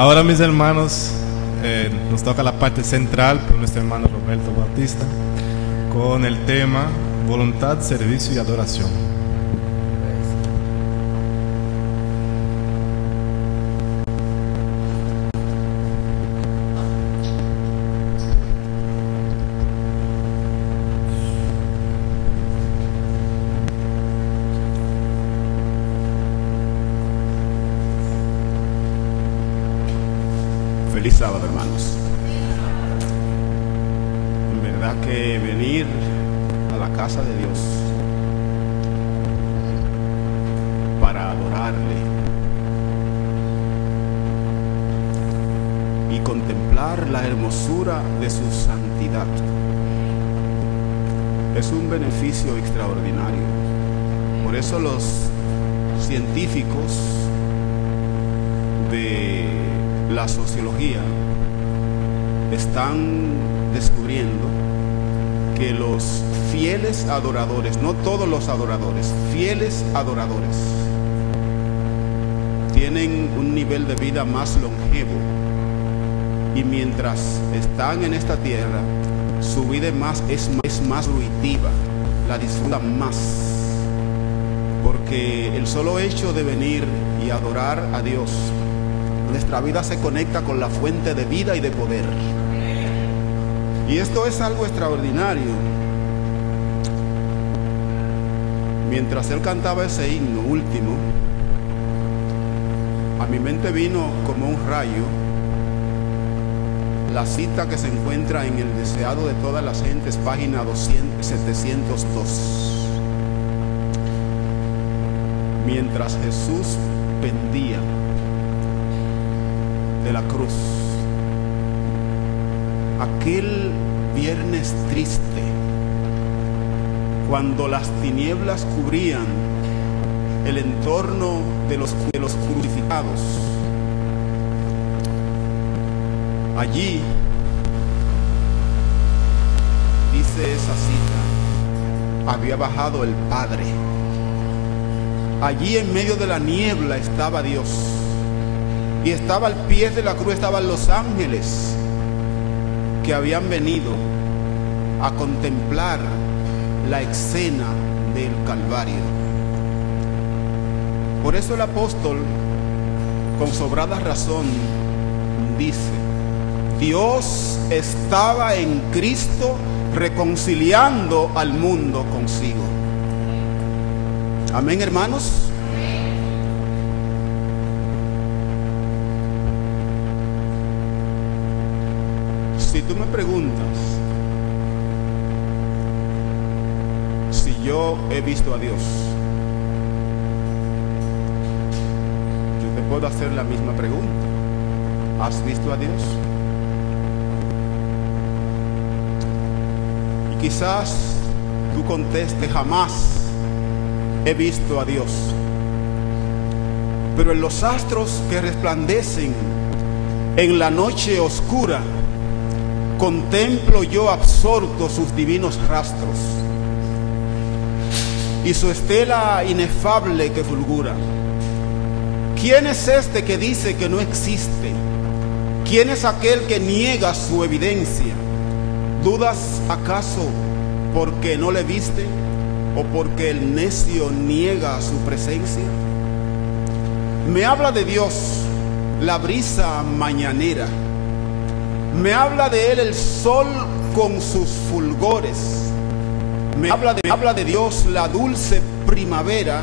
Ahora, mis hermanos, nos toca la parte central por nuestro hermano Roberto Bautista con el tema voluntad, servicio y adoración. Feliz sábado, hermanos. En verdad que venir a la casa de Dios para adorarle y contemplar la hermosura de su santidad es un beneficio extraordinario. Por eso los científicos de la sociología están descubriendo que los fieles adoradores, no todos los adoradores, fieles adoradores, tienen un nivel de vida más longevo, y mientras están en esta tierra, su vida es más fruitiva, la disfrutan más, porque el solo hecho de venir y adorar a Dios, nuestra vida se conecta con la fuente de vida y de poder. Y esto es algo extraordinario. Mientras él cantaba ese himno último, a mi mente vino como un rayo la cita que se encuentra en el Deseado de todas las gentes, página 702. Mientras Jesús pendía de la cruz, aquel viernes triste, cuando las tinieblas cubrían el entorno de los crucificados, allí dice esa cita, había bajado el Padre. Allí en medio de la niebla estaba Dios. Y estaba al pie de la cruz, estaban los ángeles que habían venido a contemplar la escena del Calvario. Por eso el apóstol, con sobrada razón, dice: Dios estaba en Cristo reconciliando al mundo consigo. Amén, hermanos. Si tú me preguntas si yo he visto a Dios, yo te puedo hacer la misma pregunta. ¿Has visto a Dios? Y quizás tú contestes: jamás he visto a Dios. Pero en los astros que resplandecen en la noche oscura, contemplo yo absorto sus divinos rastros y su estela inefable que fulgura. ¿Quién es este que dice que no existe? ¿Quién es aquel que niega su evidencia? ¿Dudas acaso porque no le viste o porque el necio niega su presencia? Me habla de Dios la brisa mañanera, me habla de él el sol con sus fulgores, me habla de Dios la dulce primavera,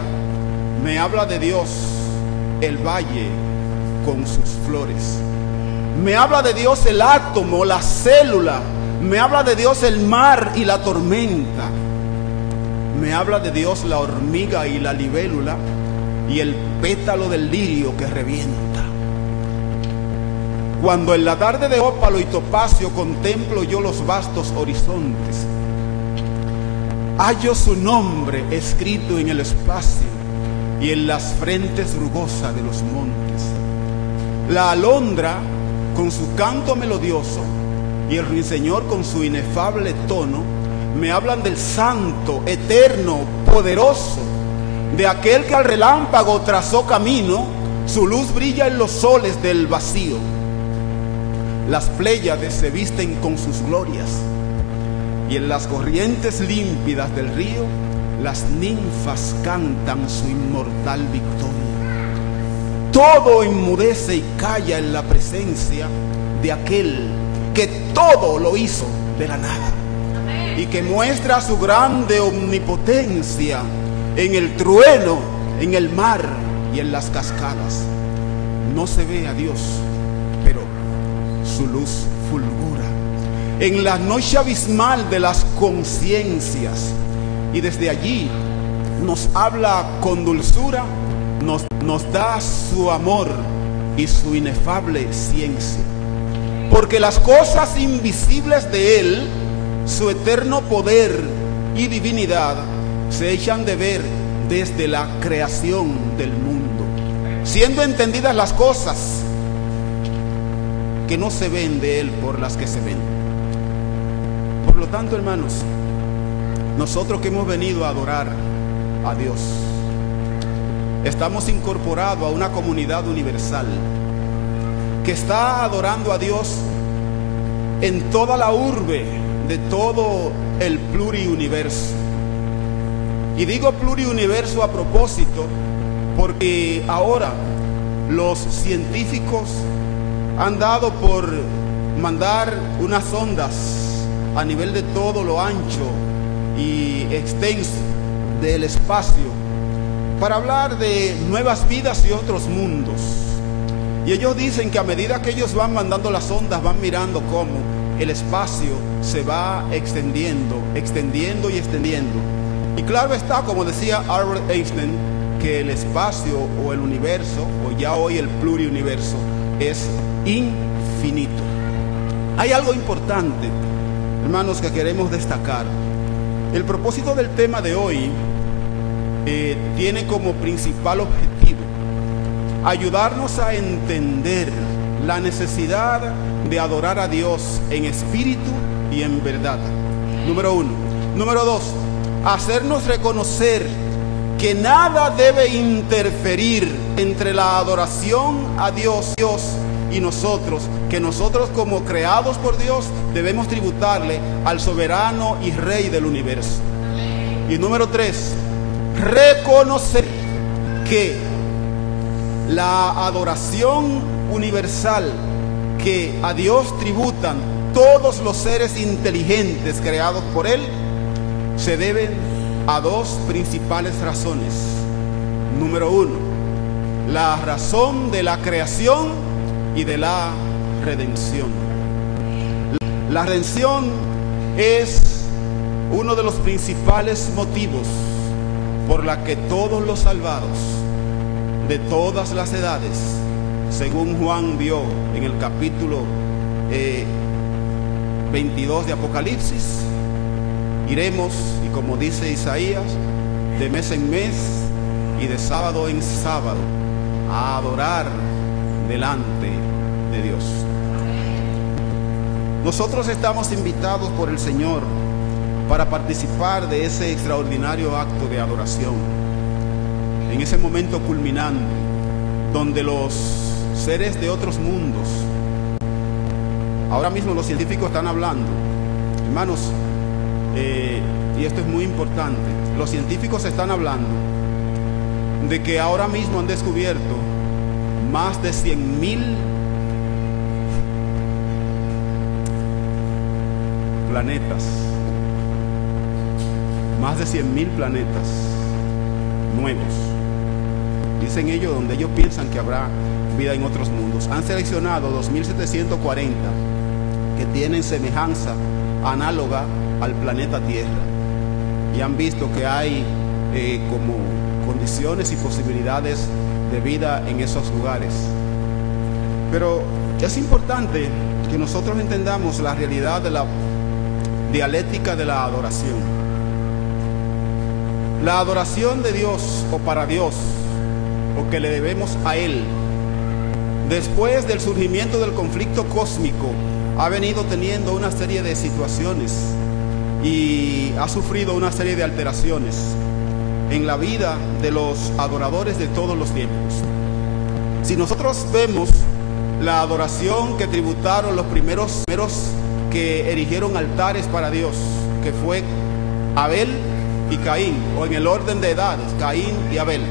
me habla de Dios el valle con sus flores, me habla de Dios el átomo, la célula, me habla de Dios el mar y la tormenta, me habla de Dios la hormiga y la libélula y el pétalo del lirio que revienta. Cuando en la tarde de ópalo y topacio contemplo yo los vastos horizontes, hallo su nombre escrito en el espacio y en las frentes rugosas de los montes. La alondra con su canto melodioso y el ruiseñor con su inefable tono me hablan del santo, eterno, poderoso, de aquel que al relámpago trazó camino Su luz brilla en los soles del vacío. Las Pléyades se visten con sus glorias, y en las corrientes límpidas del río las ninfas cantan su inmortal victoria. Todo enmudece y calla en la presencia de aquel que todo lo hizo de la nada y que muestra su grande omnipotencia en el trueno, en el mar y en las cascadas. No se ve a Dios, pero su luz fulgura en la noche abismal de las conciencias, y desde allí nos habla con dulzura, nos da su amor y su inefable ciencia. Porque las cosas invisibles de Él, su eterno poder y divinidad, se echan de ver desde la creación del mundo, siendo entendidas las cosas que no se ven de Él por las que se ven. Por lo tanto, hermanos, nosotros que hemos venido a adorar a Dios, estamos incorporados a una comunidad universal que está adorando a Dios en toda la urbe de todo el pluriuniverso. Y digo pluriuniverso a propósito porque ahora los científicos han dado por mandar unas ondas a nivel de todo lo ancho y extenso del espacio para hablar de nuevas vidas y otros mundos. Y ellos dicen que a medida que ellos van mandando las ondas, van mirando cómo el espacio se va extendiendo y extendiendo. Y claro está, como decía Albert Einstein, que el espacio o el universo, o ya hoy el pluriuniverso, es infinito. Hay algo importante, hermanos, que queremos destacar. El propósito del tema de hoy tiene como principal objetivo ayudarnos a entender la necesidad de adorar a Dios en espíritu y en verdad. Número 1. Número 2, hacernos reconocer que nada debe interferir entre la adoración a Dios y nosotros, que nosotros como creados por Dios debemos tributarle al soberano y rey del universo. Y número 3, reconocer que la adoración universal que a Dios tributan todos los seres inteligentes creados por Él se deben a dos principales razones. Número 1, la razón de la creación y de la redención. La redención es uno de los principales motivos por la que todos los salvados de todas las edades, según Juan vio en el capítulo 22 de Apocalipsis, iremos, y como dice Isaías, de mes en mes y de sábado en sábado a adorar delante de Dios. Nosotros estamos invitados por el Señor para participar de ese extraordinario acto de adoración, en ese momento culminante donde los seres de otros mundos, ahora mismo los científicos están hablando, hermanos, y esto es muy importante, los científicos están hablando de que ahora mismo han descubierto más de 100,000 planetas, más de 100,000 planetas nuevos, dicen ellos, donde ellos piensan que habrá vida en otros mundos. Han seleccionado 2.740 que tienen semejanza análoga al planeta Tierra y han visto que hay como condiciones y posibilidades de vida en esos lugares. Pero es importante que nosotros entendamos la realidad de la dialéctica de la adoración. La adoración de Dios o para Dios, o que le debemos a Él, después del surgimiento del conflicto cósmico, ha venido teniendo una serie de situaciones y ha sufrido una serie de alteraciones en la vida de los adoradores de todos los tiempos. Si nosotros vemos la adoración que tributaron los primeros que erigieron altares para Dios, que fue Abel y Caín, o en el orden de edades, Caín y Abel.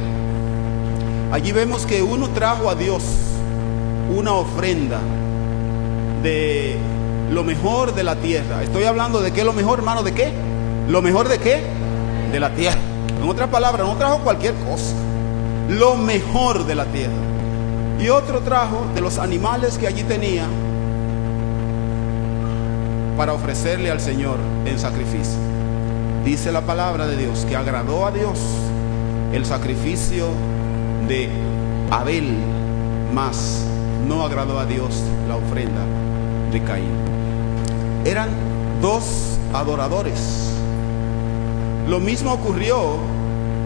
Allí vemos que uno trajo a Dios una ofrenda de lo mejor de la tierra. Estoy hablando de qué lo mejor, hermano, ¿de qué? ¿Lo mejor de qué? De la tierra. En otras palabras, no trajo cualquier cosa, lo mejor de la tierra. Y otro trajo de los animales que allí tenía para ofrecerle al Señor en sacrificio. Dice la palabra de Dios que agradó a Dios el sacrificio de Abel, mas no agradó a Dios la ofrenda de Caín. Eran dos adoradores. Lo mismo ocurrió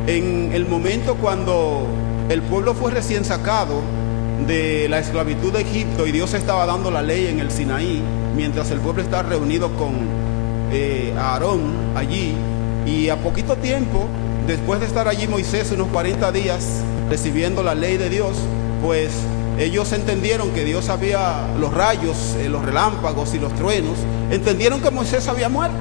en el momento cuando el pueblo fue recién sacado de la esclavitud de Egipto y Dios estaba dando la ley en el Sinaí, mientras el pueblo estaba reunido con Aarón allí. Y a poquito tiempo, después de estar allí Moisés unos 40 días recibiendo la ley de Dios, pues ellos entendieron que Dios había, los rayos, los relámpagos y los truenos, entendieron que Moisés había muerto.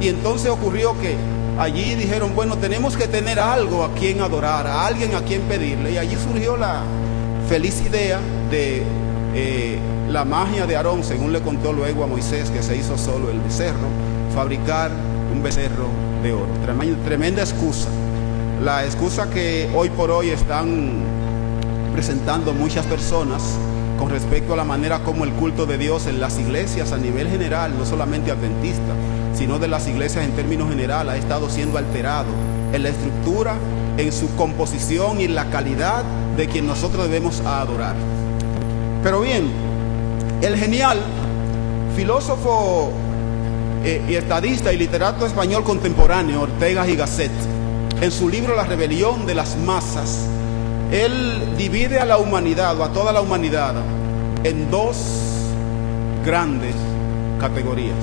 Y entonces ocurrió que allí dijeron, bueno, tenemos que tener algo a quien adorar, a alguien a quien pedirle. Y allí surgió la feliz idea de la magia de Aarón, según le contó luego a Moisés, que se hizo solo el becerro, fabricar un becerro de oro. Tremenda excusa. La excusa que hoy por hoy están presentando muchas personas con respecto a la manera como el culto de Dios en las iglesias a nivel general, no solamente adventista, sino de las iglesias en términos general, ha estado siendo alterado en la estructura, en su composición y en la calidad de quien nosotros debemos adorar. Pero bien, el genial filósofo y estadista y literato español contemporáneo Ortega y Gasset, en su libro La rebelión de las masas, él divide a la humanidad, o a toda la humanidad, en dos grandes categorías: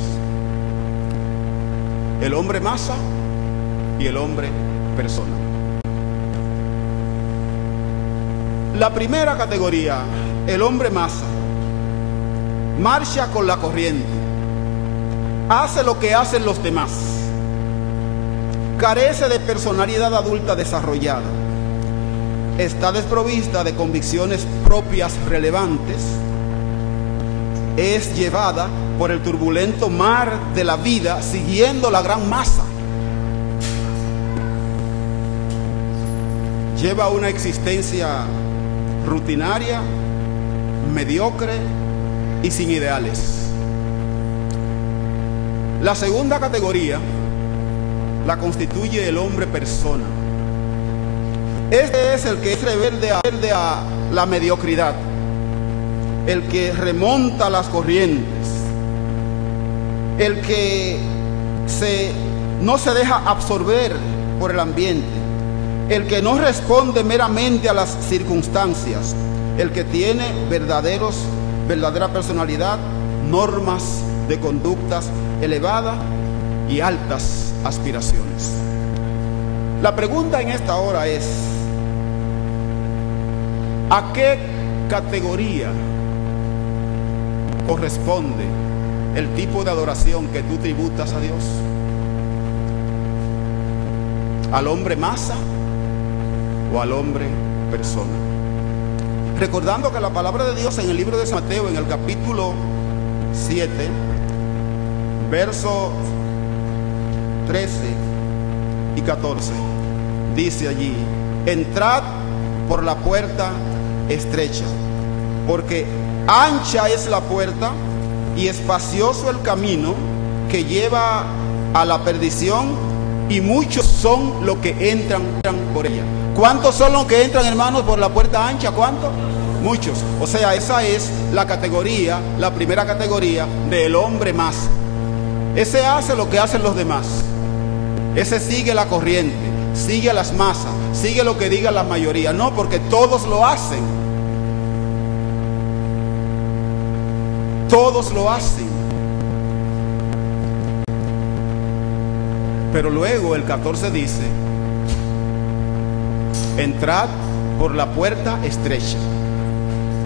el hombre masa y el hombre persona. La primera categoría, el hombre masa, marcha con la corriente, hace lo que hacen los demás, carece de personalidad adulta desarrollada, está desprovista de convicciones propias relevantes, es llevada por el turbulento mar de la vida siguiendo la gran masa. Lleva una existencia rutinaria, mediocre y sin ideales. La segunda categoría la constituye el hombre persona. Este es el que es rebelde a la mediocridad, el que remonta las corrientes, el que no se deja absorber por el ambiente, el que no responde meramente a las circunstancias, el que tiene verdadera personalidad, normas de conductas elevadas y altas aspiraciones. La pregunta en esta hora es: ¿a qué categoría corresponde el tipo de adoración que tú tributas a Dios? ¿Al hombre masa o al hombre persona? Recordando que la palabra de Dios en el libro de San Mateo, en el capítulo 7, versos 13 y 14, dice allí: entrad por la puerta estrecha, porque ancha es la puerta y espacioso el camino que lleva a la perdición, y muchos son los que entran por ella. ¿Cuántos son los que entran, hermanos, por la puerta ancha? ¿Cuántos? Muchos. O sea, esa es la categoría, la primera categoría del hombre masa. Ese hace lo que hacen los demás. Ese sigue la corriente, sigue las masas, sigue lo que diga la mayoría. No, porque todos lo hacen. Todos lo hacen. Pero luego el 14 dice: entrad por la puerta estrecha.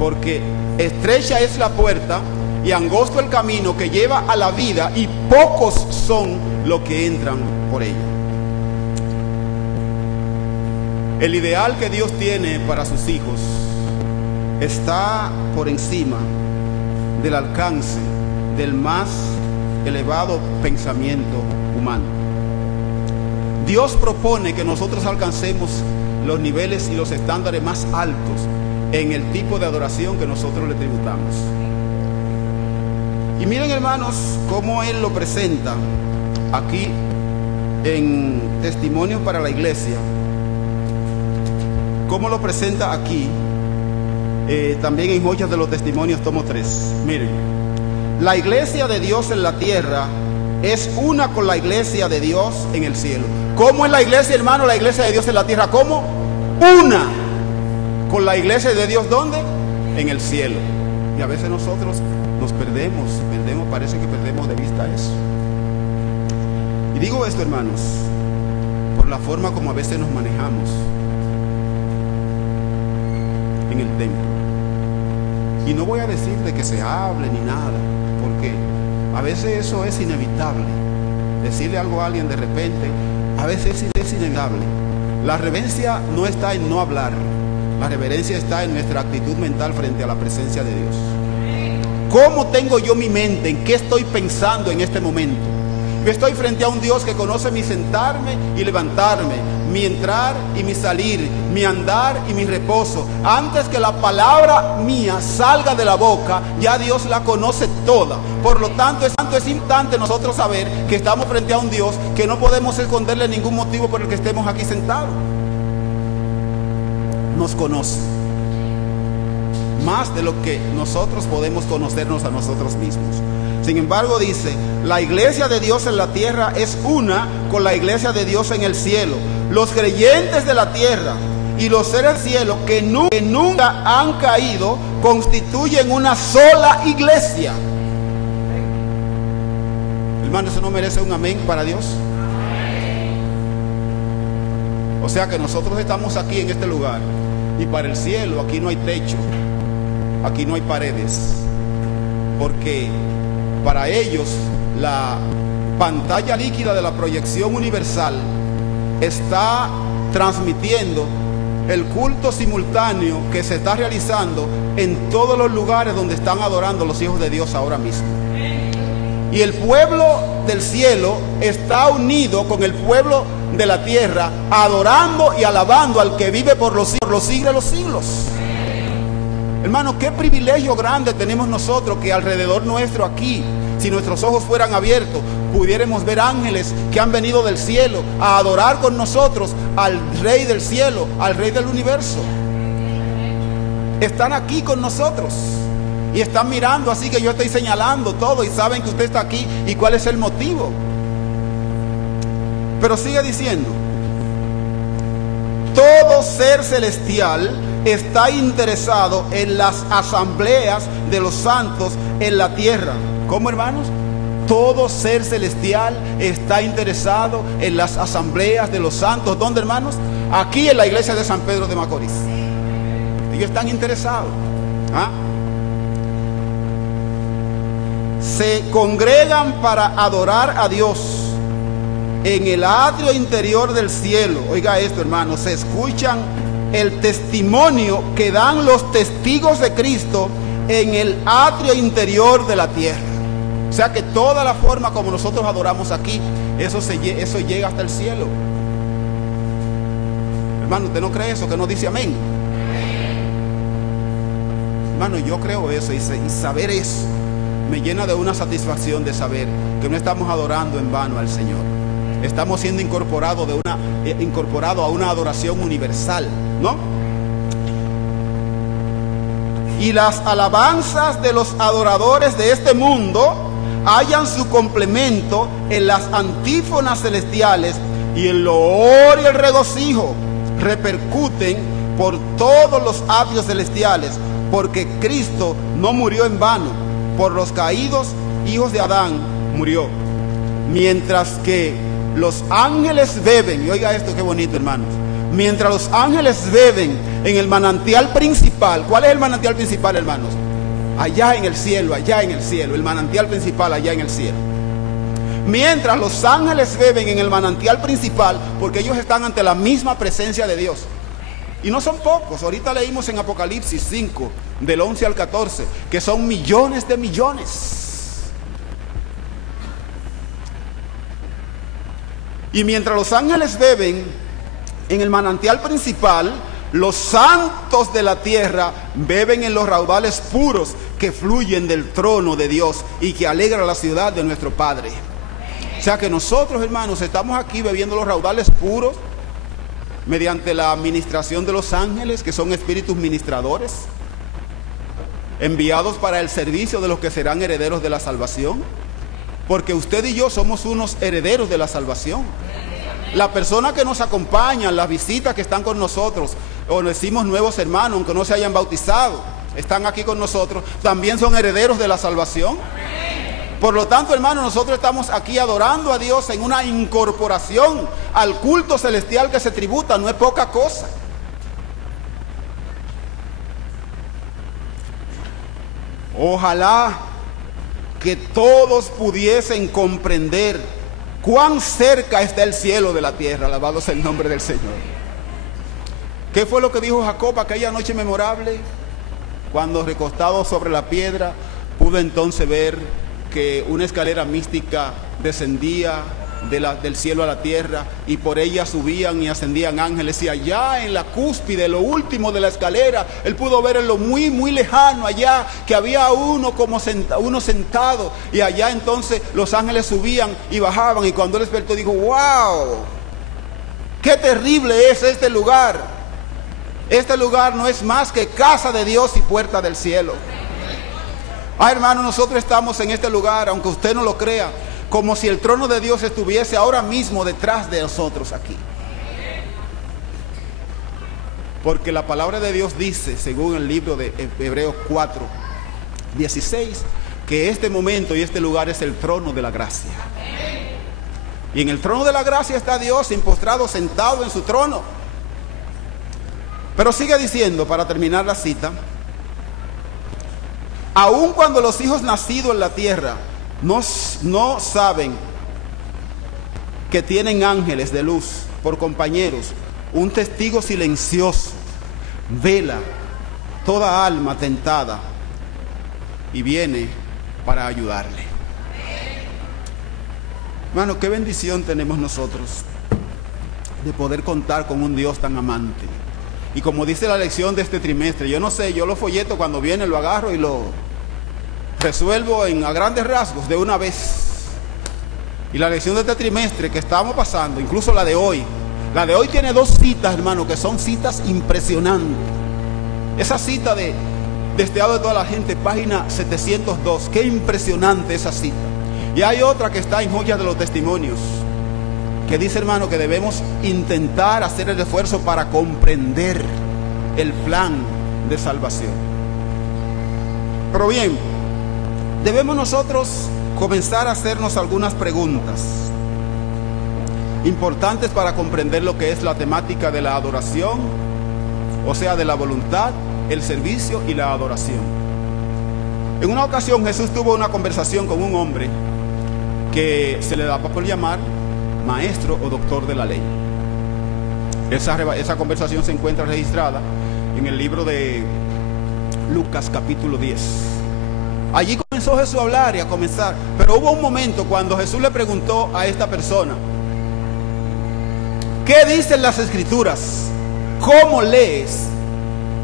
porque estrecha es la puerta y angosto el camino que lleva a la vida, y pocos son los que entran por ella. El ideal que Dios tiene para sus hijos está por encima del alcance del más elevado pensamiento humano. Dios propone que nosotros alcancemos los niveles y los estándares más altos en el tipo de adoración que nosotros le tributamos. Y miren, hermanos, cómo Él lo presenta aquí en Testimonios para la Iglesia, cómo lo presenta aquí, también en Joyas de los Testimonios, tomo 3. Miren, la iglesia de Dios en la tierra es una con la iglesia de Dios en el cielo. ¿Cómo es la iglesia, hermano? La iglesia de Dios en la tierra, ¿cómo? Una con la iglesia de Dios, ¿dónde? En el cielo. Y a veces nosotros nos perdemos, parece que perdemos de vista eso. Y digo esto, hermanos, por la forma como a veces nos manejamos en el templo. Y no voy a decir de que se hable ni nada, porque a veces eso es inevitable. Decirle algo a alguien de repente, a veces es inevitable. La reverencia no está en no hablar, la reverencia está en nuestra actitud mental frente a la presencia de Dios. ¿Cómo tengo yo mi mente? ¿En qué estoy pensando en este momento? Yo estoy frente a un Dios que conoce mi sentarme y levantarme, mi entrar y mi salir, mi andar y mi reposo. Antes que la palabra mía salga de la boca, ya Dios la conoce toda. Por lo tanto, es importante nosotros saber que estamos frente a un Dios que no podemos esconderle ningún motivo por el que estemos aquí sentados. Nos conoce más de lo que nosotros podemos conocernos a nosotros mismos. Sin embargo, dice, la iglesia de Dios en la tierra es una con la iglesia de Dios en el cielo. Los creyentes de la tierra y los seres del cielo que nunca han caído constituyen una sola iglesia. Hermano, ¿eso no merece un amén para Dios? O sea que nosotros estamos aquí en este lugar, y para el cielo aquí no hay techo, aquí no hay paredes, porque para ellos la pantalla líquida de la proyección universal está transmitiendo el culto simultáneo que se está realizando en todos los lugares donde están adorando los hijos de Dios ahora mismo. Y el pueblo del cielo está unido con el pueblo de la tierra, adorando y alabando al que vive por los siglos de los siglos. Hermano, qué privilegio grande tenemos nosotros, que alrededor nuestro aquí, si nuestros ojos fueran abiertos, pudiéramos ver ángeles que han venido del cielo a adorar con nosotros al Rey del cielo, al Rey del universo. Están aquí con nosotros y están mirando, así que yo estoy señalando todo y saben que usted está aquí y cuál es el motivo. Pero sigue diciendo, todo ser celestial está interesado en las asambleas de los santos en la tierra. ¿Cómo, hermanos? Todo ser celestial está interesado en las asambleas de los santos. ¿Dónde, hermanos? Aquí en la iglesia de San Pedro de Macorís. Ellos están interesados. Se congregan para adorar a Dios en el atrio interior del cielo. Oiga esto, hermanos, se escuchan el testimonio que dan los testigos de Cristo en el atrio interior de la tierra. O sea que toda la forma como nosotros adoramos aquí, eso llega hasta el cielo. Hermano, ¿usted no cree eso? ¿Que no dice amén? Hermano, yo creo eso, y saber eso me llena de una satisfacción de saber que no estamos adorando en vano al Señor. Estamos siendo incorporados a una adoración universal, ¿no? Y las alabanzas de los adoradores de este mundo hallan su complemento en las antífonas celestiales, y el loor y el regocijo repercuten por todos los atrios celestiales, porque Cristo no murió en vano, por los caídos hijos de Adán murió. Mientras que los ángeles beben, y oiga esto, qué bonito, hermanos, Mientras los ángeles beben en el manantial principal. ¿Cuál es el manantial principal, hermanos? Allá en el cielo, el manantial principal allá en el cielo. Mientras los ángeles beben en el manantial principal, porque ellos están ante la misma presencia de Dios. Y no son pocos. Ahorita leímos en Apocalipsis 5, del 11 al 14, que son millones de millones. Y mientras los ángeles beben en el manantial principal, los santos de la tierra beben en los raudales puros que fluyen del trono de Dios y que alegra la ciudad de nuestro Padre. O sea que nosotros, hermanos, estamos aquí bebiendo los raudales puros mediante la administración de los ángeles, que son espíritus ministradores, enviados para el servicio de los que serán herederos de la salvación. Porque usted y yo somos unos herederos de la salvación. La persona que nos acompaña, las visitas que están con nosotros, o decimos nuevos hermanos, aunque no se hayan bautizado, están aquí con nosotros, también son herederos de la salvación. Por lo tanto, hermanos, nosotros estamos aquí adorando a Dios en una incorporación al culto celestial que se tributa. No es poca cosa. Ojalá que todos pudiesen comprender cuán cerca está el cielo de la tierra. Alabado sea el nombre del Señor. ¿Qué fue lo que dijo Jacob aquella noche memorable? Cuando recostado sobre la piedra, pudo entonces ver que una escalera mística descendía del cielo a la tierra, y por ella subían y ascendían ángeles, y allá en la cúspide, lo último de la escalera, él pudo ver en lo muy muy lejano allá que había uno sentado, y allá entonces los ángeles subían y bajaban, y cuando él despertó dijo: wow, qué terrible es este lugar. Este lugar no es más que casa de Dios y puerta del cielo. Hermano, nosotros estamos en este lugar, aunque usted no lo crea, como si el trono de Dios estuviese ahora mismo detrás de nosotros aquí. Porque la palabra de Dios dice, según el libro de Hebreos 4, 16, que este momento y este lugar es el trono de la gracia. Y en el trono de la gracia está Dios impostrado, sentado en su trono. Pero sigue diciendo, para terminar la cita: aun cuando los hijos nacidos en la tierra no saben que tienen ángeles de luz por compañeros, un testigo silencioso vela toda alma tentada y viene para ayudarle. Hermano, qué bendición tenemos nosotros de poder contar con un Dios tan amante. Y como dice la lección de este trimestre, yo no sé, yo lo folleto cuando viene, lo agarro y lo resuelvo a grandes rasgos de una vez. Y la lección de este trimestre que estamos pasando, incluso la de hoy tiene dos citas, hermano, que son citas impresionantes. Esa cita de Deseado de toda la gente, página 702, qué impresionante esa cita. Y hay otra que está en Joyas de los Testimonios, que dice, hermano, que debemos intentar hacer el esfuerzo para comprender el plan de salvación. Pero bien, debemos nosotros comenzar a hacernos algunas preguntas importantes para comprender lo que es la temática de la adoración, o sea, de la voluntad, el servicio y la adoración. En una ocasión Jesús tuvo una conversación con un hombre que se le daba por llamar maestro o doctor de la ley. Esa conversación se encuentra registrada en el libro de Lucas capítulo 10. Allí comenzó Jesús a hablar y a comenzar, pero hubo un momento cuando Jesús le preguntó a esta persona: ¿qué dicen las escrituras? ¿Cómo lees?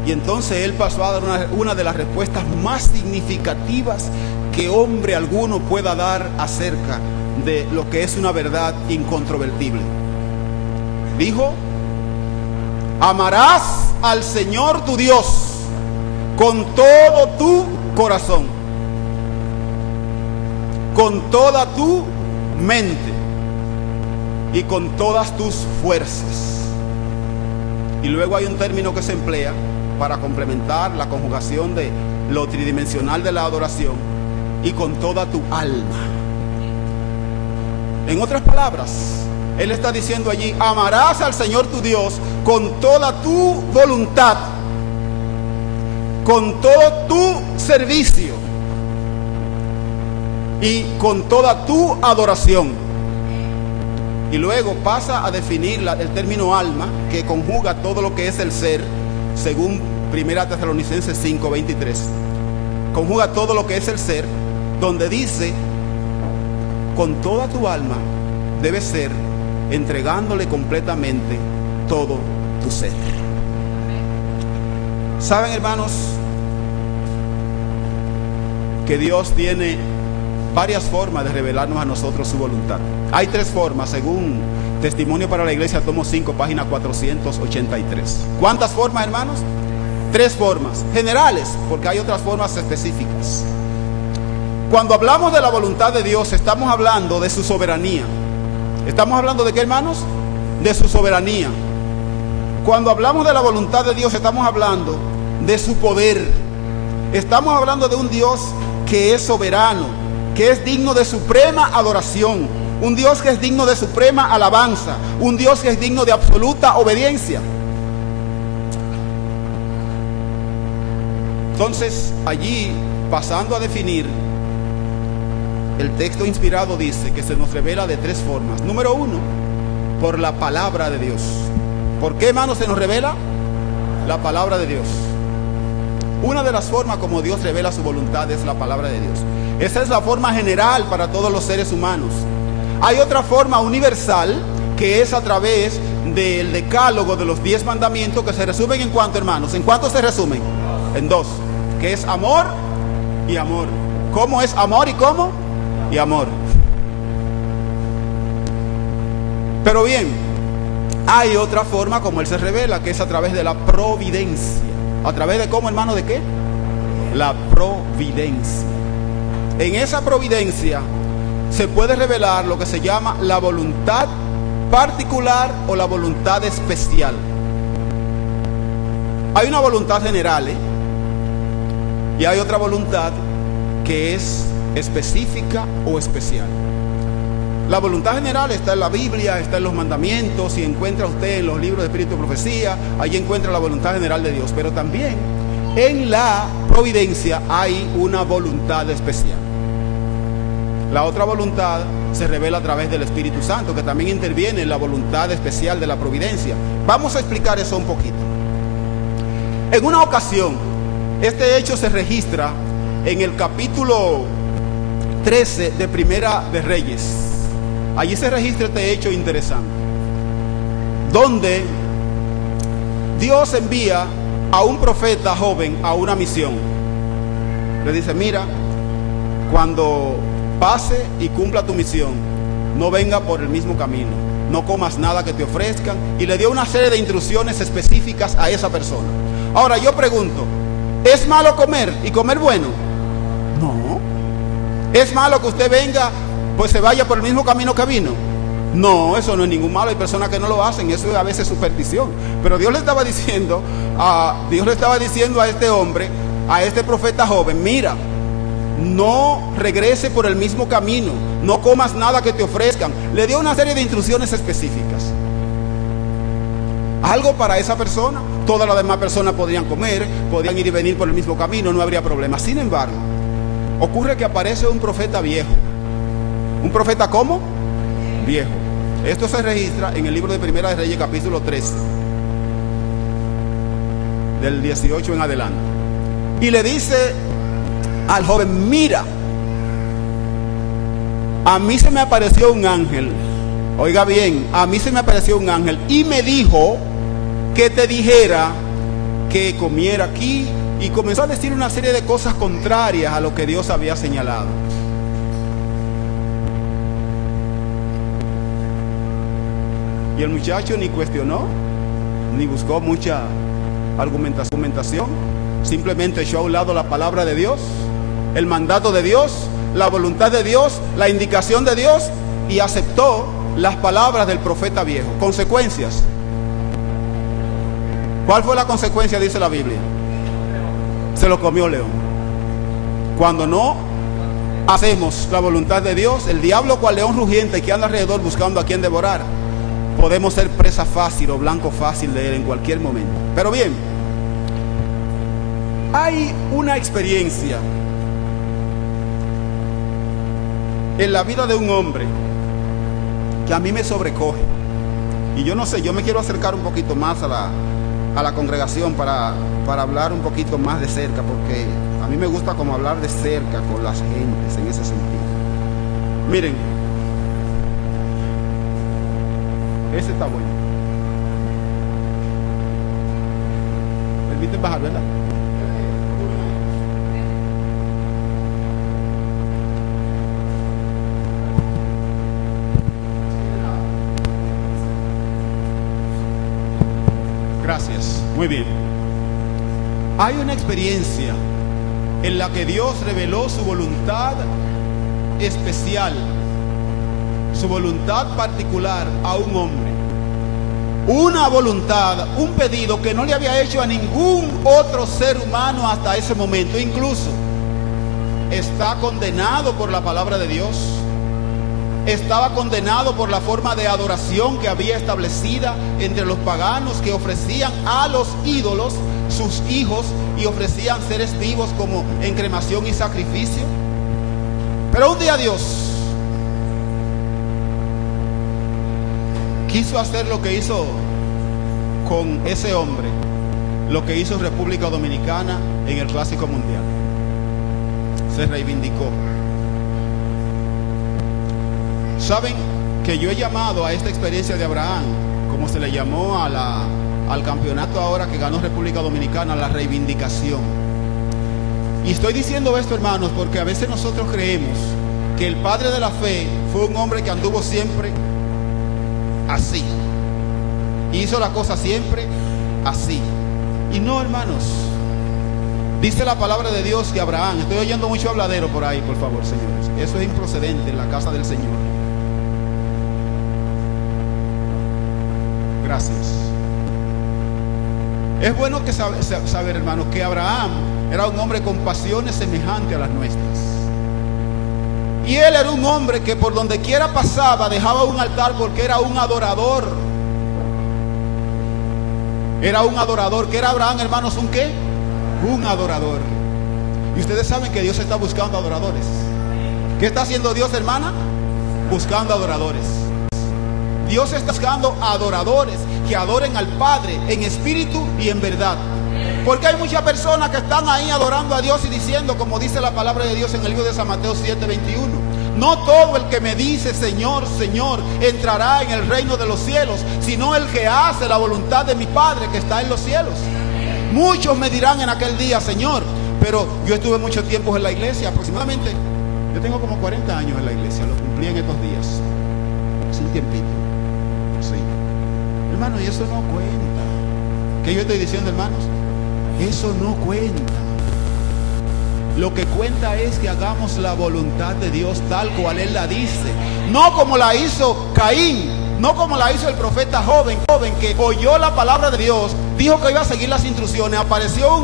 Y entonces él pasó a dar una de las respuestas más significativas que hombre alguno pueda dar acerca de lo que es una verdad incontrovertible. Dijo: amarás al Señor tu Dios con todo tu corazón, con toda tu mente y con todas tus fuerzas. Y luego hay un término que se emplea para complementar la conjugación de lo tridimensional de la adoración: y con toda tu alma. En otras palabras, él está diciendo allí: amarás al Señor tu Dios con toda tu voluntad, con todo tu servicio y con toda tu adoración. Y luego pasa a definir el término alma, que conjuga todo lo que es el ser, según 1 Tesalonicenses 5:23. Conjuga todo lo que es el ser, donde dice, con toda tu alma debe ser entregándole completamente todo tu ser. ¿Saben, hermanos, que Dios tiene varias formas de revelarnos a nosotros su voluntad? Hay 3 formas, según Testimonio para la Iglesia, tomo 5, página 483. ¿Cuántas formas, hermanos? 3 formas generales, porque hay otras formas específicas. Cuando hablamos de la voluntad de Dios, estamos hablando de su soberanía. ¿Estamos hablando de qué, hermanos? De su soberanía. Cuando hablamos de la voluntad de Dios, estamos hablando de su poder. Estamos hablando de un Dios que es soberano, que es digno de suprema adoración, un Dios que es digno de suprema alabanza, un Dios que es digno de absoluta obediencia. Entonces, allí, pasando a definir, el texto inspirado dice que se nos revela de 3 formas. Número 1, por la palabra de Dios. ¿Por qué, hermanos, se nos revela? La palabra de Dios. Una de las formas como Dios revela su voluntad es la palabra de Dios. Esa es la forma general para todos los seres humanos. Hay otra forma universal, que es a través del decálogo de los 10 mandamientos, que se resumen en cuánto, hermanos. ¿En cuánto se resumen? En 2, que es amor y amor. ¿Cómo es amor y cómo? Y amor. Pero bien, hay otra forma como Él se revela, que es a través de la providencia. ¿A través de cómo, hermano? ¿De qué? La providencia. En esa providencia se puede revelar lo que se llama la voluntad particular o la voluntad especial. Hay una voluntad general, y hay otra voluntad que es específica o especial. La voluntad general está en la Biblia, está en los mandamientos, y encuentra usted en los libros de Espíritu y Profecía, allí encuentra la voluntad general de Dios. Pero también en la providencia hay una voluntad especial. La otra voluntad se revela a través del Espíritu Santo, que también interviene en la voluntad especial de la providencia. Vamos a explicar eso un poquito. En una ocasión, este hecho se registra en el capítulo 13 de Primera de Reyes. Allí se registra este hecho interesante, donde Dios envía a un profeta joven a una misión. Le dice, mira, cuando pase y cumpla tu misión, no venga por el mismo camino, no comas nada que te ofrezcan, y le dio una serie de instrucciones específicas a esa persona. Ahora yo pregunto, ¿es malo comer y comer bueno? No. ¿Es malo que usted venga, pues se vaya por el mismo camino que vino? No, eso no es ningún malo. Hay personas que no lo hacen, eso es a veces superstición. Pero Dios le estaba diciendo a este hombre, a este profeta joven, mira, no regrese por el mismo camino, no comas nada que te ofrezcan. Le dio una serie de instrucciones específicas. Algo para esa persona. Todas las demás personas podrían comer, podrían ir y venir por el mismo camino, no habría problema. Sin embargo, ocurre que aparece un profeta viejo. ¿Un profeta cómo? Viejo. Esto se registra en el libro de Primera de Reyes, capítulo 13, del 18 en adelante. Y le dice al joven, mira, a mí se me apareció un ángel. Oiga bien, a mí se me apareció un ángel y me dijo que te dijera que comiera aquí, y comenzó a decir una serie de cosas contrarias a lo que Dios había señalado. Y el muchacho ni cuestionó, ni buscó mucha argumentación, simplemente echó a un lado la palabra de Dios, el mandato de Dios, la voluntad de Dios, la indicación de Dios, y aceptó las palabras del profeta viejo. Consecuencias. ¿Cuál fue la consecuencia? Dice la Biblia. Se lo comió león. Cuando no hacemos la voluntad de Dios, el diablo cual león rugiente que anda alrededor buscando a quien devorar. podemos ser presa fácil o blanco fácil de él en cualquier momento. Pero bien, hay una experiencia en la vida de un hombre que a mí me sobrecoge. Y yo no sé, yo me quiero acercar un poquito más a la congregación para hablar un poquito más de cerca, porque a mí me gusta como hablar de cerca con las gentes en ese sentido. Miren, ese está bueno. Permiten bajar, ¿verdad? Gracias, muy bien. Hay una experiencia en la que Dios reveló su voluntad especial, su voluntad particular a un hombre. Una voluntad, un pedido que no le había hecho a ningún otro ser humano hasta ese momento. Incluso está condenado por la palabra de Dios. Estaba condenado por la forma de adoración que había establecida entre los paganos, que ofrecían a los ídolos sus hijos y ofrecían seres vivos como en cremación y sacrificio. Pero un día Dios quiso hacer lo que hizo con ese hombre, lo que hizo República Dominicana en el Clásico Mundial. Se reivindicó. Saben que yo he llamado a esta experiencia de Abraham, como se le llamó al campeonato ahora que ganó República Dominicana, la reivindicación. Y estoy diciendo esto, hermanos, porque a veces nosotros creemos que el padre de la fe fue un hombre que anduvo siempre así, hizo la cosa siempre así. Y no, hermanos, dice la palabra de Dios que Abraham, estoy oyendo mucho habladero por ahí, por favor, señores, eso es improcedente en la casa del Señor. Gracias. Es bueno que saber, hermanos, que Abraham era un hombre con pasiones semejantes a las nuestras. Y él era un hombre que por donde quiera pasaba dejaba un altar porque era un adorador. Era un adorador. ¿Qué era Abraham, hermanos? ¿Un qué? Un adorador. Y ustedes saben que Dios está buscando adoradores. ¿Qué está haciendo Dios, hermana? Buscando adoradores. Dios está buscando adoradores que adoren al Padre en espíritu y en verdad. Porque hay muchas personas que están ahí adorando a Dios y diciendo, como dice la palabra de Dios en el libro de San Mateo 7:21, no todo el que me dice Señor, Señor entrará en el reino de los cielos, sino el que hace la voluntad de mi Padre que está en los cielos. Muchos me dirán en aquel día, Señor, pero yo estuve mucho tiempo en la iglesia, aproximadamente, yo tengo como 40 años en la iglesia, lo cumplí en estos días, hace un tiempito. Sí. Hermano, y eso no cuenta. ¿Qué yo estoy diciendo, hermanos? Eso no cuenta. Lo que cuenta es que hagamos la voluntad de Dios tal cual Él la dice. No como la hizo Caín, no como la hizo el profeta joven que oyó la palabra de Dios, dijo que iba a seguir las instrucciones. Apareció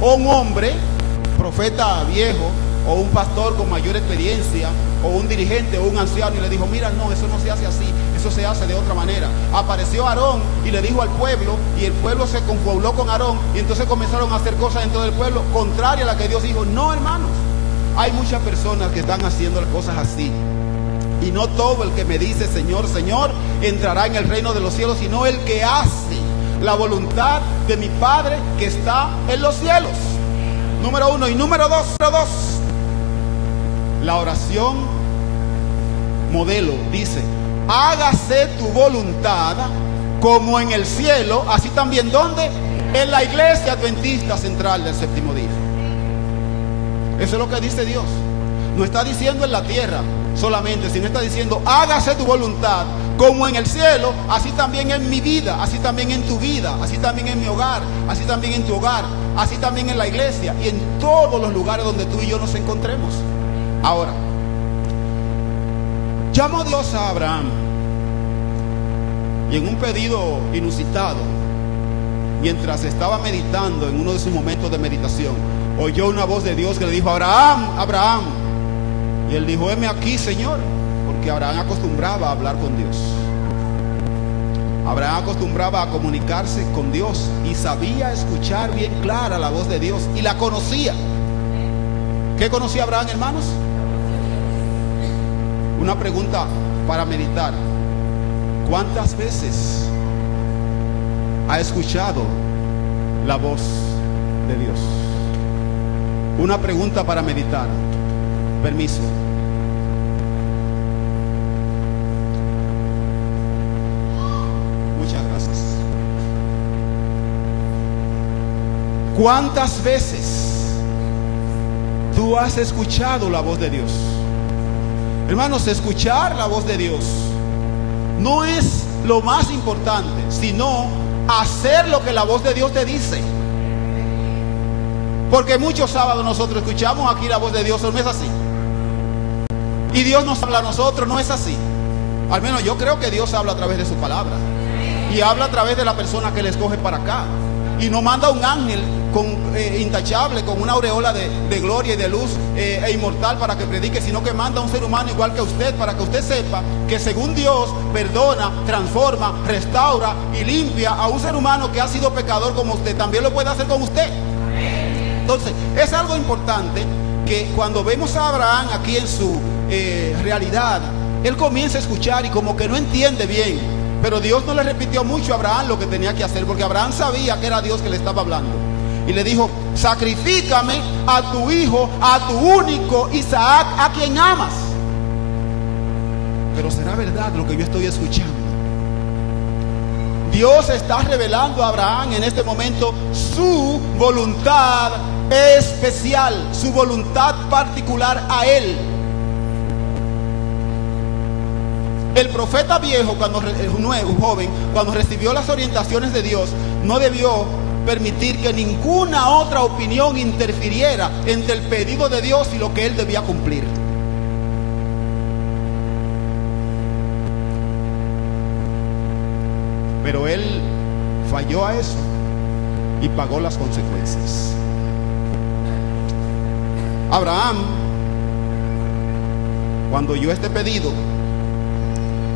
un hombre, profeta viejo, o un pastor con mayor experiencia, o un dirigente, o un anciano, y le dijo, mira, no, eso no se hace así, eso se hace de otra manera. Apareció Aarón y le dijo al pueblo, y el pueblo se confabuló con Aarón, y entonces comenzaron a hacer cosas dentro del pueblo contraria a la que Dios dijo. No, hermanos, hay muchas personas que están haciendo las cosas así. Y no todo el que me dice Señor, Señor entrará en el reino de los cielos, sino el que hace la voluntad de mi Padre que está en los cielos. Número uno. Y número dos, la oración modelo dice, hágase tu voluntad como en el cielo, así también ¿dónde? En la iglesia adventista central del séptimo día. Eso es lo que dice Dios. No está diciendo en la tierra solamente, sino está diciendo, hágase tu voluntad como en el cielo, así también en mi vida, así también en tu vida, así también en mi hogar, así también en tu hogar, así también en la iglesia y en todos los lugares donde tú y yo nos encontremos. Ahora, llamó Dios a Abraham y en un pedido inusitado, mientras estaba meditando en uno de sus momentos de meditación, oyó una voz de Dios que le dijo, Abraham, Abraham. Y él dijo, heme aquí, Señor, porque Abraham acostumbraba a hablar con Dios. Abraham acostumbraba a comunicarse con Dios y sabía escuchar bien clara la voz de Dios y la conocía. ¿Qué conocía Abraham, hermanos? Una pregunta para meditar. ¿Cuántas veces ha escuchado la voz de Dios? Una pregunta para meditar. Permiso. Muchas gracias. ¿Cuántas veces tú has escuchado la voz de Dios? Hermanos, escuchar la voz de Dios no es lo más importante, sino hacer lo que la voz de Dios te dice. Porque muchos sábados nosotros escuchamos aquí la voz de Dios, no es así. Y Dios nos habla a nosotros, no es así. Al menos yo creo que Dios habla a través de su palabra. Y habla a través de la persona que le escoge para acá. Y no manda un ángel intachable, con una aureola de gloria y de luz e inmortal para que predique, sino que manda a un ser humano igual que usted, para que usted sepa que según Dios perdona, transforma, restaura y limpia a un ser humano que ha sido pecador como usted, también lo puede hacer con usted. Entonces es algo importante que cuando vemos a Abraham aquí en su realidad, él comienza a escuchar y como que no entiende bien, pero Dios no le repitió mucho a Abraham lo que tenía que hacer, porque Abraham sabía que era Dios que le estaba hablando. Y le dijo: sacrifícame a tu hijo, a tu único Isaac, a quien amas. Pero ¿será verdad lo que yo estoy escuchando? Dios está revelando a Abraham en este momento su voluntad especial, su voluntad particular a él. El profeta viejo, un joven, cuando recibió las orientaciones de Dios, no debió permitir que ninguna otra opinión interfiriera entre el pedido de Dios y lo que él debía cumplir. Pero él falló a eso y pagó las consecuencias. Abraham, cuando oyó este pedido: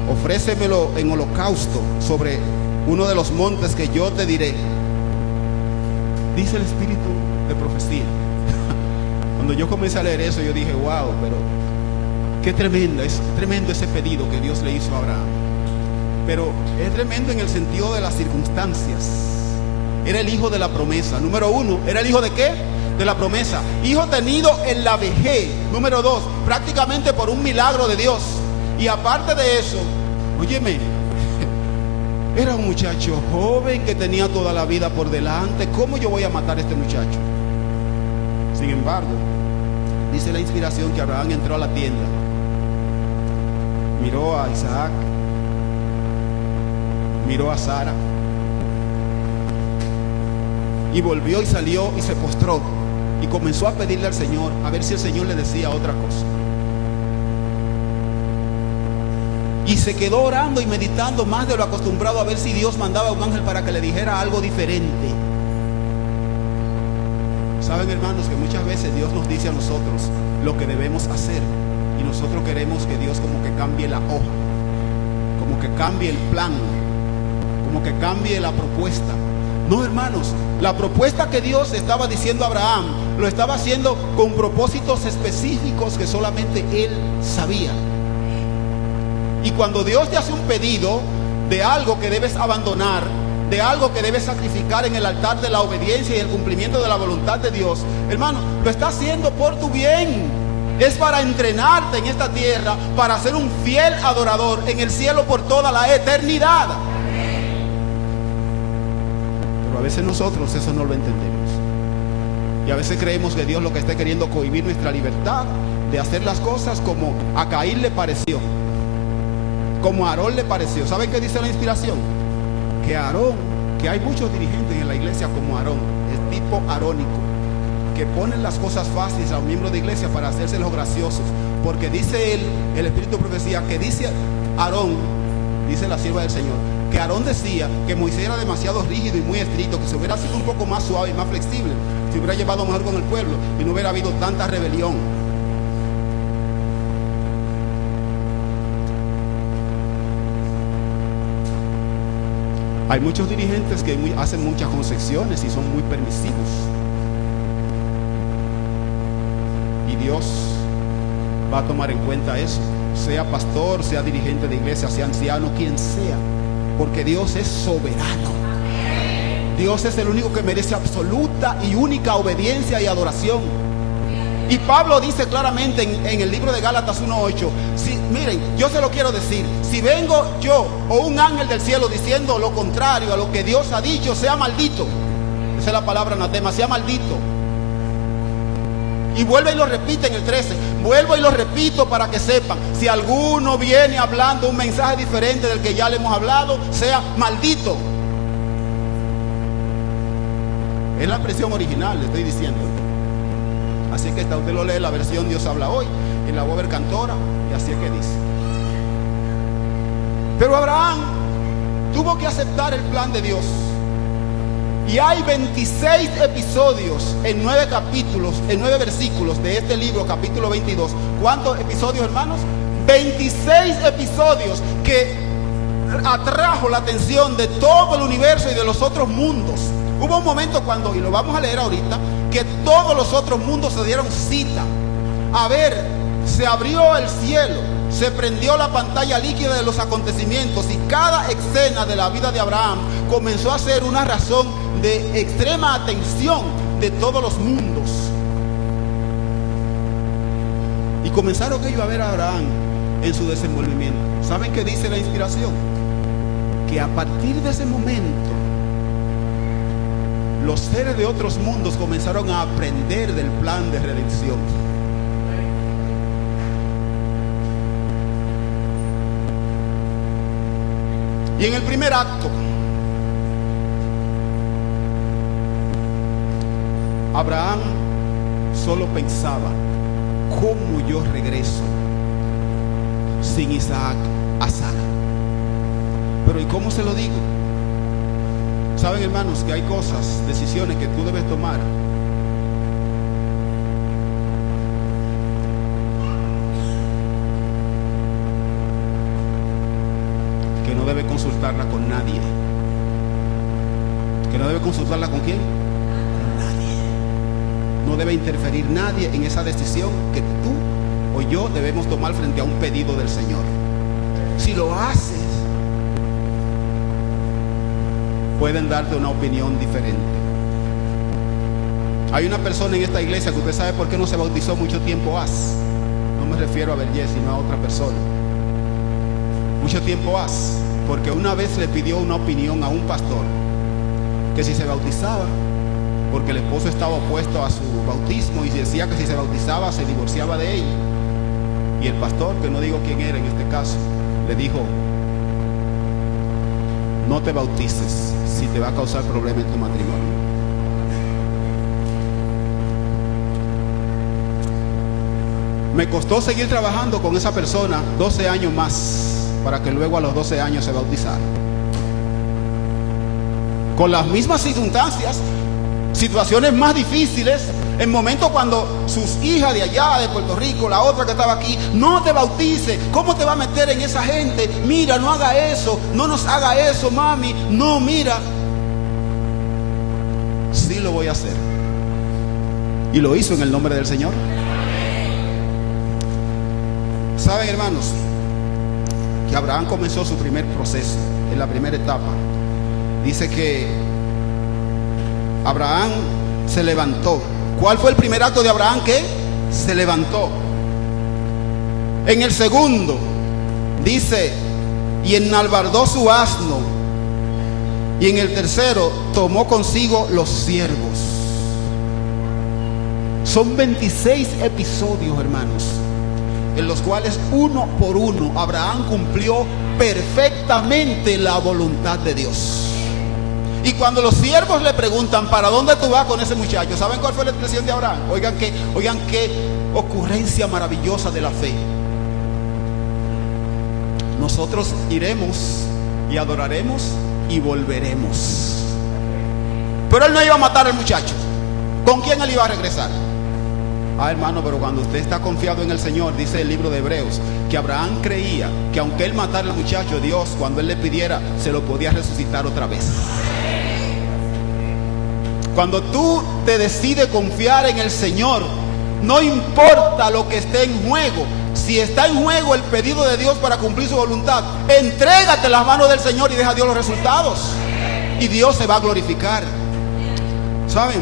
ofrécemelo en holocausto sobre uno de los montes que yo te diré, dice el espíritu de profecía. Cuando yo comencé a leer eso, yo dije: wow, pero qué tremendo, es tremendo ese pedido que Dios le hizo a Abraham. Pero es tremendo en el sentido de las circunstancias. Era el hijo de la promesa. Número uno, ¿era el hijo de qué? De la promesa. Hijo tenido en la vejez. Número dos, prácticamente por un milagro de Dios. Y aparte de eso, óyeme, era un muchacho joven que tenía toda la vida por delante. ¿Cómo yo voy a matar a este muchacho? Sin embargo, dice la inspiración que Abraham entró a la tienda, miró a Isaac, miró a Sara, y volvió y salió y se postró y comenzó a pedirle al Señor, a ver si el Señor le decía otra cosa. Y se quedó orando y meditando más de lo acostumbrado, a ver si Dios mandaba a un ángel para que le dijera algo diferente. Saben, hermanos, que muchas veces Dios nos dice a nosotros lo que debemos hacer, y nosotros queremos que Dios como que cambie la hoja, como que cambie el plan, como que cambie la propuesta. No, hermanos, la propuesta que Dios estaba diciendo a Abraham, lo estaba haciendo con propósitos específicos que solamente él sabía. Y cuando Dios te hace un pedido de algo que debes abandonar, de algo que debes sacrificar en el altar de la obediencia y el cumplimiento de la voluntad de Dios, hermano, lo está haciendo por tu bien. Es para entrenarte en esta tierra, para ser un fiel adorador en el cielo por toda la eternidad. Pero a veces nosotros eso no lo entendemos. Y a veces creemos que Dios lo que está queriendo cohibir nuestra libertad de hacer las cosas como a Caín le pareció, como a Aarón le pareció. ¿Saben qué dice la inspiración? Que Aarón, que hay muchos dirigentes en la iglesia como Aarón, es tipo arónico, que ponen las cosas fáciles a los miembros de iglesia para hacerse los graciosos. Porque dice él, el espíritu de profecía, que dice Aarón, dice la sierva del Señor, que Aarón decía que Moisés era demasiado rígido y muy estricto, que se hubiera sido un poco más suave y más flexible, se hubiera llevado mejor con el pueblo y no hubiera habido tanta rebelión. Hay muchos dirigentes que hacen muchas concesiones y son muy permisivos. Y Dios va a tomar en cuenta eso, sea pastor, sea dirigente de iglesia, sea anciano, quien sea, porque Dios es soberano. Dios es el único que merece absoluta y única obediencia y adoración. Y Pablo dice claramente en el libro de Gálatas 1:8, miren, yo se lo quiero decir, si vengo yo o un ángel del cielo diciendo lo contrario a lo que Dios ha dicho, sea maldito. Esa es la palabra anatema, sea maldito. Y vuelve y lo repite en el 13. Vuelvo y lo repito para que sepan, si alguno viene hablando un mensaje diferente del que ya le hemos hablado, sea maldito. Es la expresión original, le estoy diciendo. Así que usted lo lee la versión Dios habla hoy, en la Weber Cantora, y así es que dice. Pero Abraham tuvo que aceptar el plan de Dios. Y hay 26 episodios en 9 capítulos, en 9 versículos de este libro, capítulo 22. ¿Cuántos episodios, hermanos? 26 episodios que atrajo la atención de todo el universo y de los otros mundos. Hubo un momento cuando, y lo vamos a leer ahorita, que todos los otros mundos se dieron cita. A ver, se abrió el cielo, se prendió la pantalla líquida de los acontecimientos y cada escena de la vida de Abraham comenzó a ser una razón de extrema atención de todos los mundos. Y comenzaron ellos a ver a Abraham en su desenvolvimiento. ¿Saben qué dice la inspiración? Que a partir de ese momento los seres de otros mundos comenzaron a aprender del plan de redención. Y en el primer acto, Abraham solo pensaba, ¿cómo yo regreso sin Isaac a Sara? Pero ¿y cómo se lo digo? Saben, hermanos, que hay cosas, decisiones que tú debes tomar que no debe consultarla con nadie. Que no debe consultarla con quién? Con nadie. No debe interferir nadie en esa decisión que tú o yo debemos tomar frente a un pedido del Señor. Si lo haces, pueden darte una opinión diferente. Hay una persona en esta iglesia que usted sabe por qué no se bautizó mucho tiempo hace. No me refiero a Berger, sino a otra persona. Mucho tiempo hace, porque una vez le pidió una opinión a un pastor que si se bautizaba, porque el esposo estaba opuesto a su bautismo y decía que si se bautizaba se divorciaba de ella. Y el pastor, que no digo quién era en este caso, le dijo: no te bautices si te va a causar problemas en tu matrimonio. Me costó seguir trabajando con esa persona 12 años más para que luego a los 12 años se bautizara. Con las mismas circunstancias, situaciones más difíciles, en momentos cuando sus hijas de allá, de Puerto Rico, la otra que estaba aquí, no te bautice, ¿cómo te va a meter en esa gente? Mira, no haga eso, no nos haga eso, mami, no, mira. Sí lo voy a hacer. Y lo hizo en el nombre del Señor. Saben, hermanos, que Abraham comenzó su primer proceso, en la primera etapa. Dice que Abraham se levantó. ¿Cuál fue el primer acto de Abraham? Que se levantó. En el segundo dice: y enalbardó su asno. Y en el tercero tomó consigo los siervos. Son 26 episodios, hermanos, en los cuales uno por uno Abraham cumplió perfectamente la voluntad de Dios. Y cuando los siervos le preguntan: ¿para dónde tú vas con ese muchacho?, ¿saben cuál fue la expresión de Abraham? Oigan qué ocurrencia maravillosa de la fe. Nosotros iremos y adoraremos y volveremos. Pero él no iba a matar al muchacho. ¿Con quién él iba a regresar? Hermano, pero cuando usted está confiado en el Señor, dice el libro de Hebreos, que Abraham creía que aunque él matara al muchacho, Dios, cuando él le pidiera, se lo podía resucitar otra vez. Cuando tú te decides confiar en el Señor, no importa lo que esté en juego. Si está en juego el pedido de Dios para cumplir su voluntad, entrégate en las manos del Señor y deja a Dios los resultados. Y Dios se va a glorificar. ¿Saben?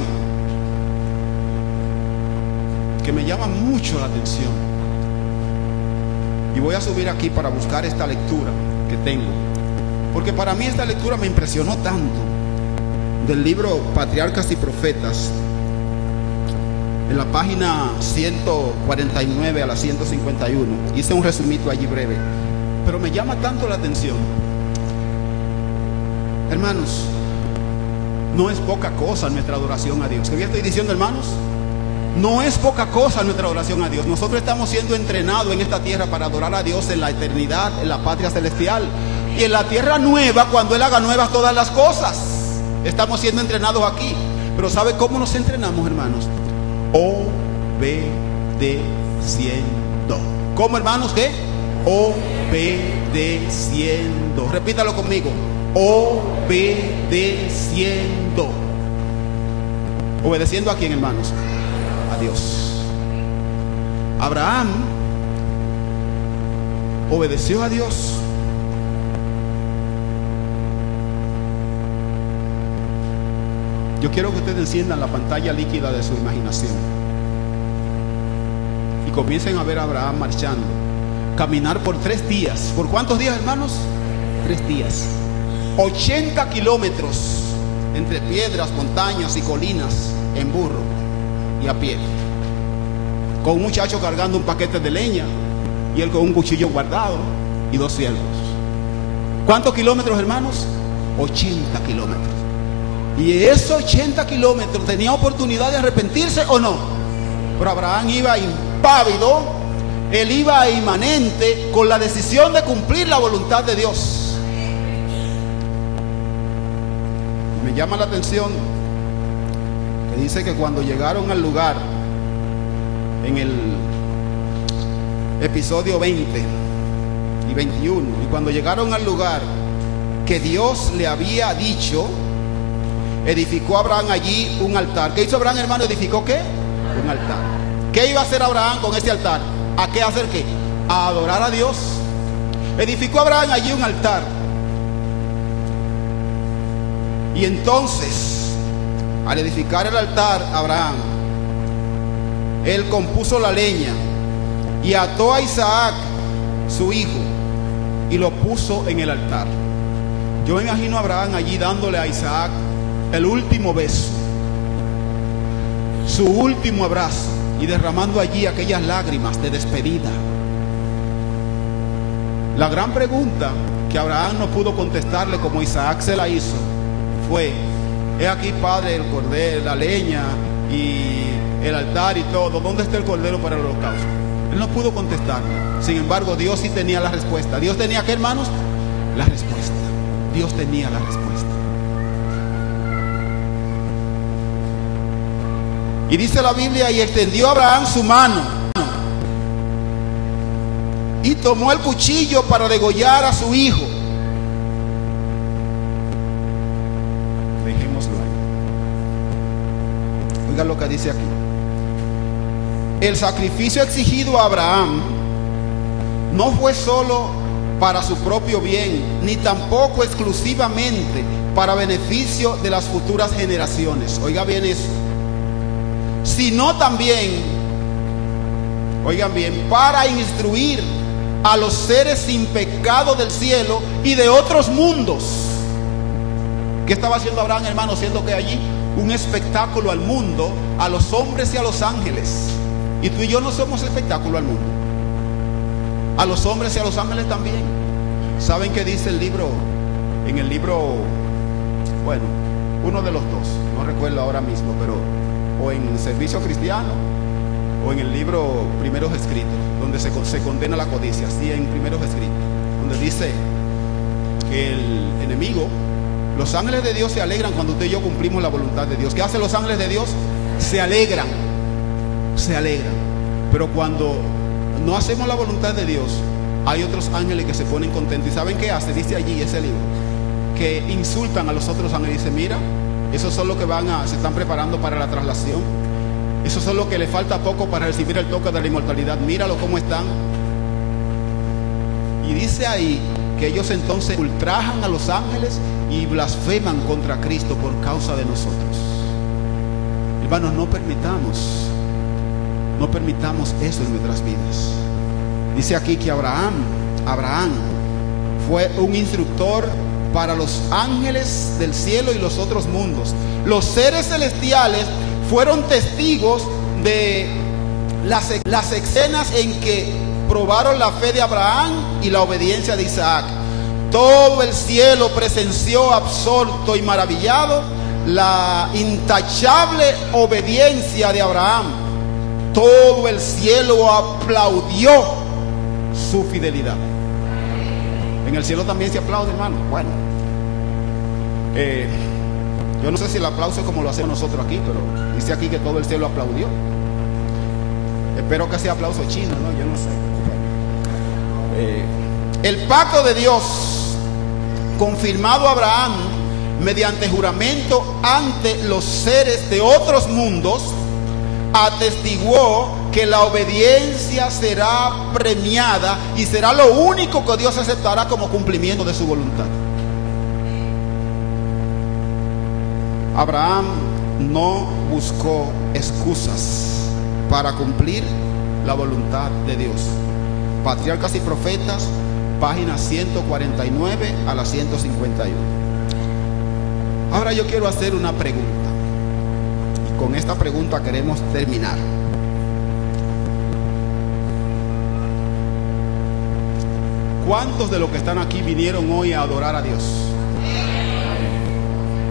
Que me llama mucho la atención. Y voy a subir aquí para buscar esta lectura que tengo. Porque para mí esta lectura me impresionó tanto. Del libro Patriarcas y Profetas, en la página 149 a la 151. Hice un resumito allí breve, pero me llama tanto la atención. Hermanos, no es poca cosa nuestra adoración a Dios. ¿Qué estoy diciendo, hermanos? No es poca cosa nuestra adoración a Dios. Nosotros estamos siendo entrenados en esta tierra para adorar a Dios en la eternidad, en la patria celestial, y en la tierra nueva, cuando Él haga nuevas todas las cosas. Estamos siendo entrenados aquí. Pero ¿sabe cómo nos entrenamos, hermanos? Obedeciendo. ¿Cómo, hermanos? ¿Qué? Obedeciendo. Repítalo conmigo. Obedeciendo. ¿Obedeciendo a quién, hermanos? A Dios. Abraham obedeció a Dios. Yo quiero que ustedes enciendan la pantalla líquida de su imaginación y comiencen a ver a Abraham marchando, caminar por 3 días. ¿Por cuántos días, hermanos? 3 días. 80 kilómetros entre piedras, montañas y colinas, en burro y a pie, con un muchacho cargando un paquete de leña y él con un cuchillo guardado y 2 siervos. ¿Cuántos kilómetros, hermanos? 80 kilómetros. Y esos 80 kilómetros, ¿tenía oportunidad de arrepentirse o no? Pero Abraham iba impávido, él iba inmanente con la decisión de cumplir la voluntad de Dios. Me llama la atención que dice que cuando llegaron al lugar, en el episodio 20 y 21, y cuando llegaron al lugar que Dios le había dicho, edificó Abraham allí un altar. ¿Qué hizo Abraham, hermano? ¿Edificó qué? Un altar. ¿Qué iba a hacer Abraham con ese altar? ¿A qué hacer qué? A adorar a Dios. Edificó Abraham allí un altar. Y entonces, al edificar el altar, Abraham, él compuso la leña y ató a Isaac, su hijo, y lo puso en el altar. Yo me imagino a Abraham allí dándole a Isaac el último beso, su último abrazo, y derramando allí aquellas lágrimas de despedida. La gran pregunta que Abraham no pudo contestarle como Isaac se la hizo fue: he aquí, padre, el cordero, la leña y el altar y todo, ¿dónde está el cordero para el holocausto? Él no pudo contestarle. Sin embargo, Dios sí tenía la respuesta. ¿Dios tenía qué, hermanos? La respuesta. Dios tenía la respuesta. Y dice la Biblia: y extendió Abraham su mano y tomó el cuchillo para degollar a su hijo. Dejémoslo ahí. Oigan lo que dice aquí. El sacrificio exigido a Abraham no fue solo para su propio bien, ni tampoco exclusivamente para beneficio de las futuras generaciones. Oiga bien eso. Sino también, oigan bien, para instruir a los seres sin pecado del cielo y de otros mundos. ¿Qué estaba haciendo Abraham, hermano? Siendo que allí un espectáculo al mundo, a los hombres y a los ángeles. Y tú y yo no somos espectáculo al mundo, a los hombres y a los ángeles también. ¿Saben qué dice el libro? En el libro, bueno, uno de los dos, no recuerdo ahora mismo, pero o en Servicio Cristiano o en el libro Primeros Escritos, donde se condena la codicia. Sí, en Primeros Escritos, donde dice que el enemigo, los ángeles de Dios se alegran cuando usted y yo cumplimos la voluntad de Dios. ¿Qué hacen los ángeles de Dios? Se alegran. se alegran. Pero cuando no hacemos la voluntad de Dios, hay otros ángeles que se ponen contentos. ¿Y saben qué hace? Dice allí ese libro, que insultan a los otros ángeles. Dice, mira, esos son los que se están preparando para la traslación. Esos son los que le falta poco para recibir el toque de la inmortalidad. Míralo cómo están. Y dice ahí que ellos entonces ultrajan a los ángeles y blasfeman contra Cristo por causa de nosotros. Hermanos, no permitamos eso en nuestras vidas. Dice aquí que Abraham fue un instructor para los ángeles del cielo y los otros mundos. Los seres celestiales fueron testigos de las escenas en que probaron la fe de Abraham y la obediencia de Isaac. Todo el cielo presenció absorto y maravillado la intachable obediencia de Abraham. Todo el cielo aplaudió su fidelidad. En el cielo también se aplaude, hermano. Bueno, yo no sé si el aplauso es como lo hacemos nosotros aquí, pero dice aquí que todo el cielo aplaudió. Espero que sea aplauso chino, ¿no? Yo no sé. El pacto de Dios confirmado a Abraham mediante juramento ante los seres de otros mundos atestiguó que la obediencia será premiada y será lo único que Dios aceptará como cumplimiento de su voluntad. Abraham no buscó excusas para cumplir la voluntad de Dios. Patriarcas y Profetas, páginas 149 a la 151. Ahora yo quiero hacer una pregunta, y con esta pregunta queremos terminar. ¿Cuántos de los que están aquí vinieron hoy a adorar a Dios?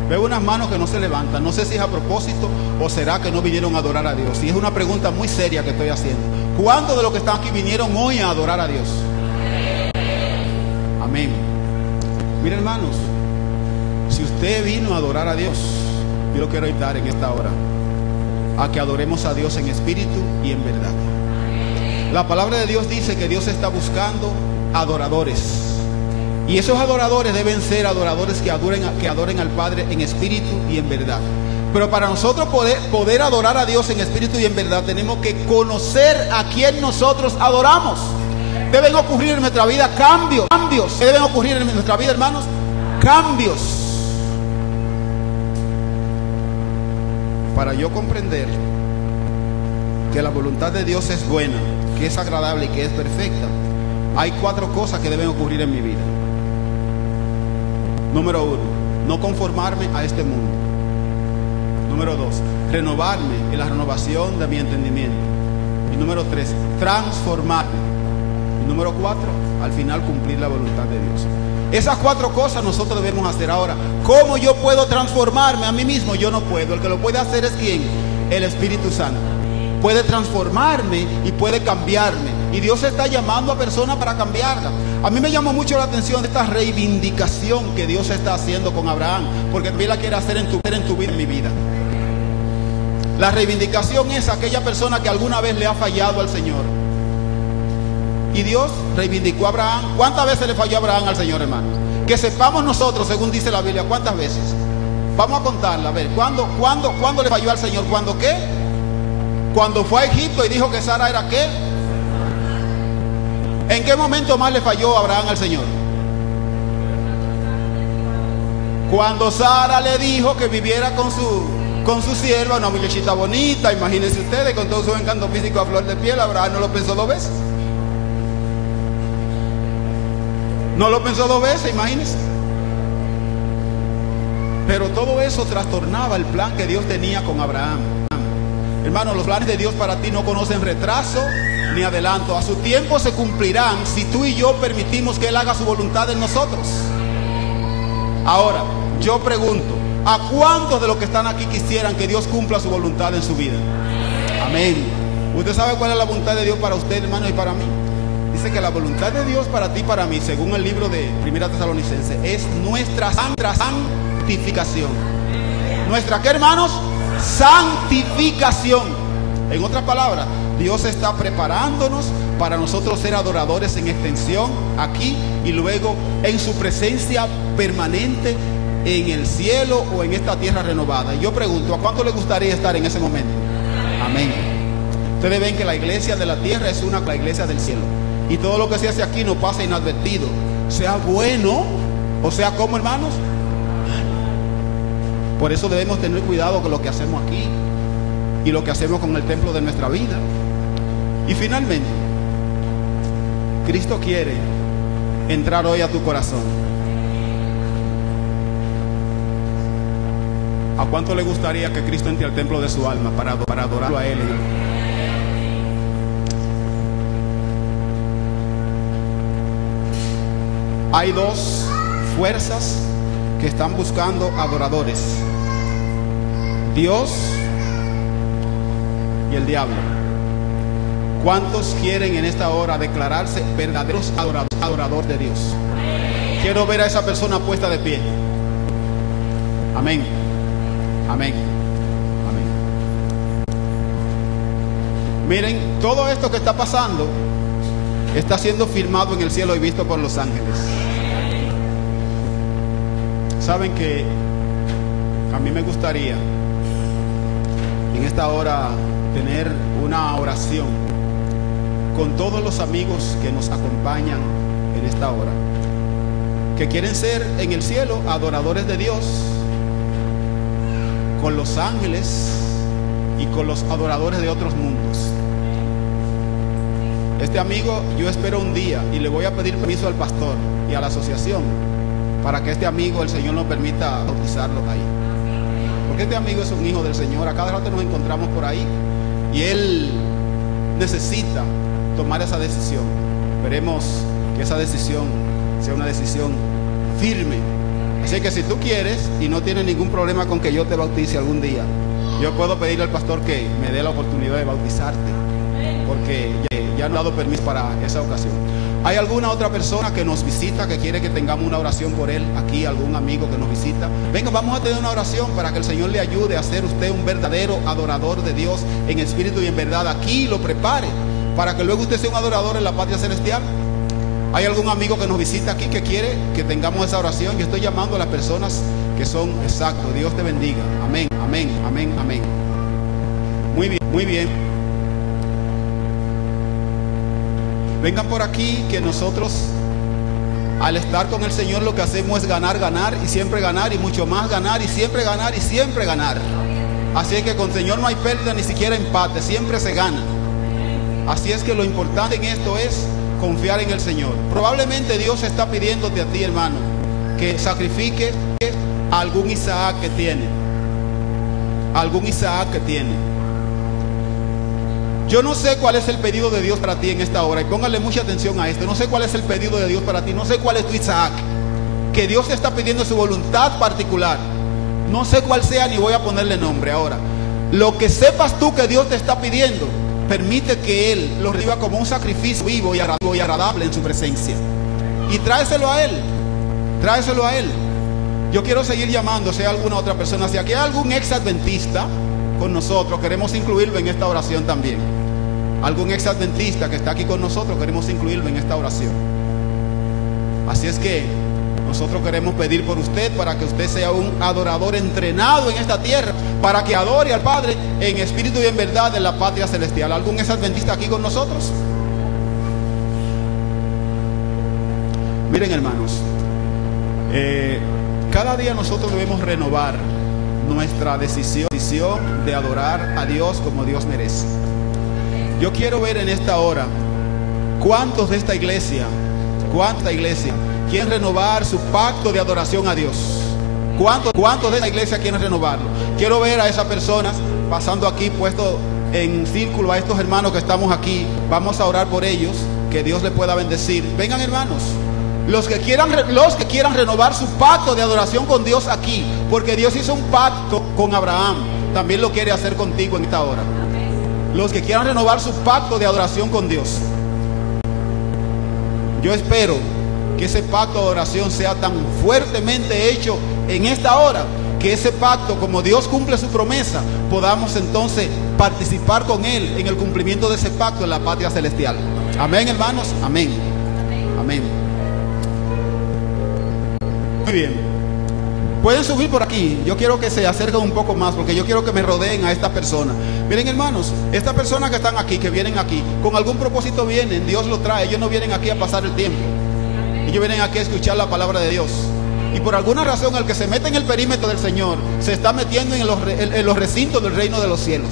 Veo unas manos que no se levantan. No sé si es a propósito o será que no vinieron a adorar a Dios. Y es una pregunta muy seria que estoy haciendo. ¿Cuántos de los que están aquí vinieron hoy a adorar a Dios? Amén. Miren, hermanos, si usted vino a adorar a Dios, yo lo quiero invitar en esta hora a que adoremos a Dios en espíritu y en verdad. La palabra de Dios dice que Dios está buscando adoradores. Y esos adoradores deben ser adoradores que adoren al Padre en espíritu y en verdad. Pero para nosotros poder adorar a Dios en espíritu y en verdad, tenemos que conocer a quien nosotros adoramos. Deben ocurrir en nuestra vida cambios. Deben ocurrir en nuestra vida, hermanos, cambios. Para yo comprender que la voluntad de Dios es buena, que es agradable y que es perfecta, hay 4 cosas que deben ocurrir en mi vida. Número 1, no conformarme a este mundo. Número 2, renovarme en la renovación de mi entendimiento. Y número 3, transformarme. Y número 4, al final cumplir la voluntad de Dios. Esas 4 cosas nosotros debemos hacer ahora. ¿Cómo yo puedo transformarme a mí mismo? Yo no puedo. El que lo puede hacer es ¿quién? El Espíritu Santo. Puede transformarme y puede cambiarme. Y Dios está llamando a personas para cambiarla. A mí me llamó mucho la atención esta reivindicación que Dios está haciendo con Abraham, porque también la quiere hacer en tu vida, en mi vida. La reivindicación es aquella persona que alguna vez le ha fallado al Señor. Y Dios reivindicó a Abraham. ¿Cuántas veces le falló Abraham al Señor, hermano? Que sepamos nosotros, según dice la Biblia, ¿cuántas veces? Vamos a contarla, a ver, ¿cuándo le falló al Señor? ¿Cuándo qué? Cuando fue a Egipto y dijo que Sara era ¿qué? ¿En qué momento más le falló Abraham al Señor? Cuando Sara le dijo que viviera con su sierva, una muchachita bonita. Imagínense ustedes, con todo su encanto físico a flor de piel. Abraham no lo pensó 2 veces. No lo pensó 2 veces, imagínense. Pero todo eso trastornaba el plan que Dios tenía con Abraham. Hermano, los planes de Dios para ti no conocen retraso ni adelanto. A su tiempo se cumplirán si tú y yo permitimos que Él haga su voluntad en nosotros. Ahora, yo pregunto, ¿a cuántos de los que están aquí quisieran que Dios cumpla su voluntad en su vida? Amén. ¿Usted sabe cuál es la voluntad de Dios para usted, hermano, y para mí? Dice que la voluntad de Dios para ti y para mí, según el libro de 1 Tesalonicenses, es nuestra santificación. ¿Nuestra qué, hermanos? Santificación. En otras palabras, Dios está preparándonos para nosotros ser adoradores en extensión aquí y luego en su presencia permanente en el cielo o en esta tierra renovada. Y yo pregunto, ¿a cuánto le gustaría estar en ese momento? Amén. Ustedes ven que la iglesia de la tierra es la iglesia del cielo. Y todo lo que se hace aquí no pasa inadvertido. Sea bueno o sea como, hermanos. Por eso debemos tener cuidado con lo que hacemos aquí y lo que hacemos con el templo de nuestra vida. Y finalmente, Cristo quiere entrar hoy a tu corazón. ¿A cuánto le gustaría que Cristo entre al templo de su alma para adorarlo a Él? Hay dos fuerzas que están buscando adoradores: Dios y el diablo. ¿Cuántos quieren en esta hora declararse verdaderos adoradores de Dios? Quiero ver a esa persona puesta de pie. Amén. Amén. Amén. Miren, todo esto que está pasando está siendo filmado en el cielo y visto por los ángeles. Saben que a mí me gustaría en esta hora tener una oración con todos los amigos que nos acompañan en esta hora, que quieren ser en el cielo adoradores de Dios, con los ángeles y con los adoradores de otros mundos. Este amigo, yo espero un día, y le voy a pedir permiso al pastor y a la asociación para que este amigo, el Señor nos permita bautizarlo ahí, porque este amigo es un hijo del Señor. A cada rato nos encontramos por ahí y él necesita tomar esa decisión. Esperemos que esa decisión sea una decisión firme. Así que si tú quieres y no tienes ningún problema con que yo te bautice algún día, yo puedo pedirle al pastor que me dé la oportunidad de bautizarte, porque ya no he dado permiso para esa ocasión. ¿Hay alguna otra persona que nos visita que quiere que tengamos una oración por él aquí? ¿Algún amigo que nos visita? Venga, vamos a tener una oración para que el Señor le ayude a ser usted un verdadero adorador de Dios en espíritu y en verdad. Aquí lo prepare para que luego usted sea un adorador en la patria celestial. ¿Hay algún amigo que nos visita aquí que quiere que tengamos esa oración? Yo estoy llamando a las personas que son exactos. Dios te bendiga. Amén, amén, amén, amén. Muy bien, muy bien. Vengan por aquí, que nosotros al estar con el Señor lo que hacemos es ganar, ganar y siempre ganar y mucho más ganar y siempre ganar y siempre ganar. Así es que con el Señor no hay pérdida, ni siquiera empate, siempre se gana. Así es que lo importante en esto es confiar en el Señor. Probablemente Dios está pidiéndote a ti, hermano, que sacrifiques a algún Isaac que tiene. Algún Isaac que tiene. Yo no sé cuál es el pedido de Dios para ti en esta hora, y póngale mucha atención a esto. No sé cuál es el pedido de Dios para ti, no sé cuál es tu Isaac, que Dios te está pidiendo su voluntad particular. No sé cuál sea, ni voy a ponerle nombre ahora. Lo que sepas tú que Dios te está pidiendo, permite que Él lo reciba como un sacrificio vivo y agradable en su presencia, y tráeselo a Él. Tráeselo a Él. Yo quiero seguir llamando, si hay alguna otra persona, si aquí hay algún ex adventista con nosotros, queremos incluirlo en esta oración también. Algún ex adventista que está aquí con nosotros, queremos incluirlo en esta oración. Así es que nosotros queremos pedir por usted, para que usted sea un adorador entrenado en esta tierra, para que adore al Padre en espíritu y en verdad en la patria celestial. ¿Algún ex adventista aquí con nosotros? Miren, hermanos, cada día nosotros debemos renovar nuestra decisión de adorar a Dios como Dios merece. Yo quiero ver en esta hora cuántos de esta iglesia quieren renovar su pacto de adoración a Dios. ¿Cuántos de esta iglesia quieren renovarlo? Quiero ver a esas personas pasando aquí, puesto en círculo a estos hermanos que estamos aquí. Vamos a orar por ellos, que Dios les pueda bendecir. Vengan, hermanos, los que quieran renovar su pacto de adoración con Dios aquí, porque Dios hizo un pacto con Abraham, también lo quiere hacer contigo en esta hora. Los que quieran renovar su pacto de adoración con Dios, yo espero que ese pacto de adoración sea tan fuertemente hecho en esta hora, que ese pacto, como Dios cumple su promesa, podamos entonces participar con Él en el cumplimiento de ese pacto en la patria celestial. Amén, hermanos. Amén. Amén. Muy bien. Pueden subir por aquí. Yo quiero que se acerquen un poco más, porque yo quiero que me rodeen a esta persona. Miren, hermanos, estas personas que están aquí, que vienen aquí, con algún propósito vienen. Dios los trae. Ellos no vienen aquí a pasar el tiempo. Ellos vienen aquí a escuchar la palabra de Dios. Y por alguna razón, el que se mete en el perímetro del Señor se está metiendo en los recintos del reino de los cielos.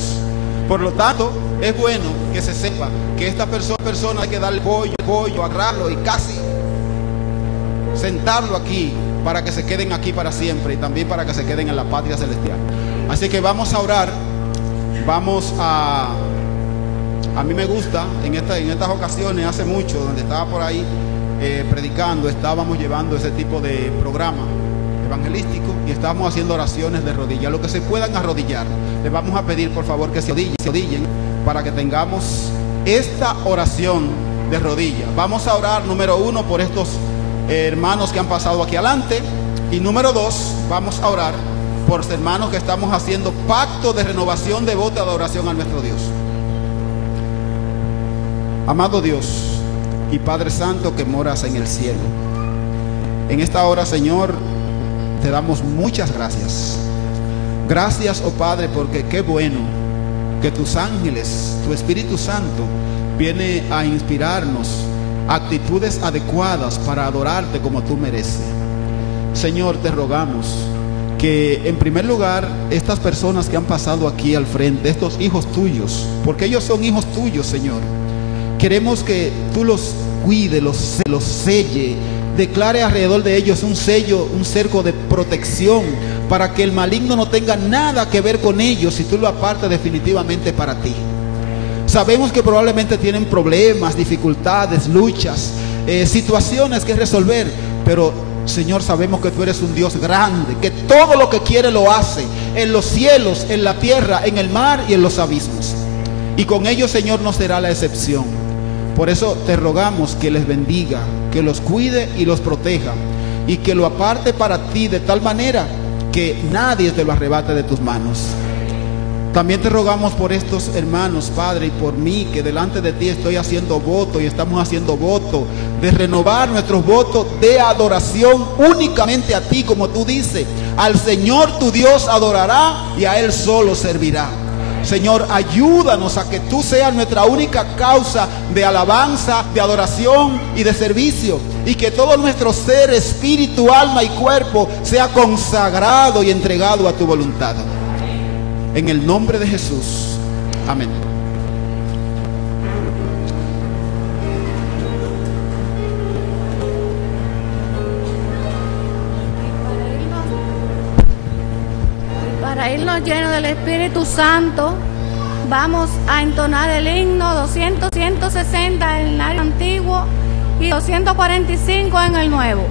Por lo tanto, es bueno que se sepa que esta persona hay que darle pollo, agarrarlo y casi sentarlo aquí, para que se queden aquí para siempre y también para que se queden en la patria celestial. Así que vamos a orar. Vamos a mí me gusta en estas ocasiones, hace mucho, donde estaba por ahí predicando, estábamos llevando ese tipo de programa evangelístico y estábamos haciendo oraciones de rodillas. Los que se puedan arrodillar, les vamos a pedir por favor que se arrodillen para que tengamos esta oración de rodillas. Vamos a orar, número 1, por estos hermanos que han pasado aquí adelante, y número 2, vamos a orar por los hermanos que estamos haciendo pacto de renovación de voto de adoración a nuestro Dios. Amado Dios y Padre Santo que moras en el cielo, en esta hora, Señor, te damos muchas gracias. Gracias, oh Padre, porque qué bueno que tus ángeles, tu Espíritu Santo, viene a inspirarnos actitudes adecuadas para adorarte como tú mereces. Señor, te rogamos que en primer lugar estas personas que han pasado aquí al frente, estos hijos tuyos, porque ellos son hijos tuyos, Señor, queremos que tú los cuide, los selle, declare alrededor de ellos un sello, un cerco de protección, para que el maligno no tenga nada que ver con ellos y tú lo apartes definitivamente para ti. Sabemos que probablemente tienen problemas, dificultades, luchas, situaciones que resolver, pero Señor, sabemos que tú eres un Dios grande, que todo lo que quiere lo hace, en los cielos, en la tierra, en el mar y en los abismos. Y con ellos, Señor, no será la excepción. Por eso te rogamos que les bendiga, que los cuide y los proteja, y que lo aparte para ti de tal manera que nadie te lo arrebate de tus manos. También te rogamos por estos hermanos, Padre, y por mí, que delante de ti estoy haciendo voto y estamos haciendo voto de renovar nuestros votos de adoración únicamente a ti, como tú dices. Al Señor tu Dios adorará y a Él solo servirá. Señor, ayúdanos a que tú seas nuestra única causa de alabanza, de adoración y de servicio, y que todo nuestro ser, espíritu, alma y cuerpo sea consagrado y entregado a tu voluntad. En el nombre de Jesús. Amén. Para irnos llenos del Espíritu Santo, vamos a entonar el himno 200, 160 en el antiguo y 245 en el nuevo.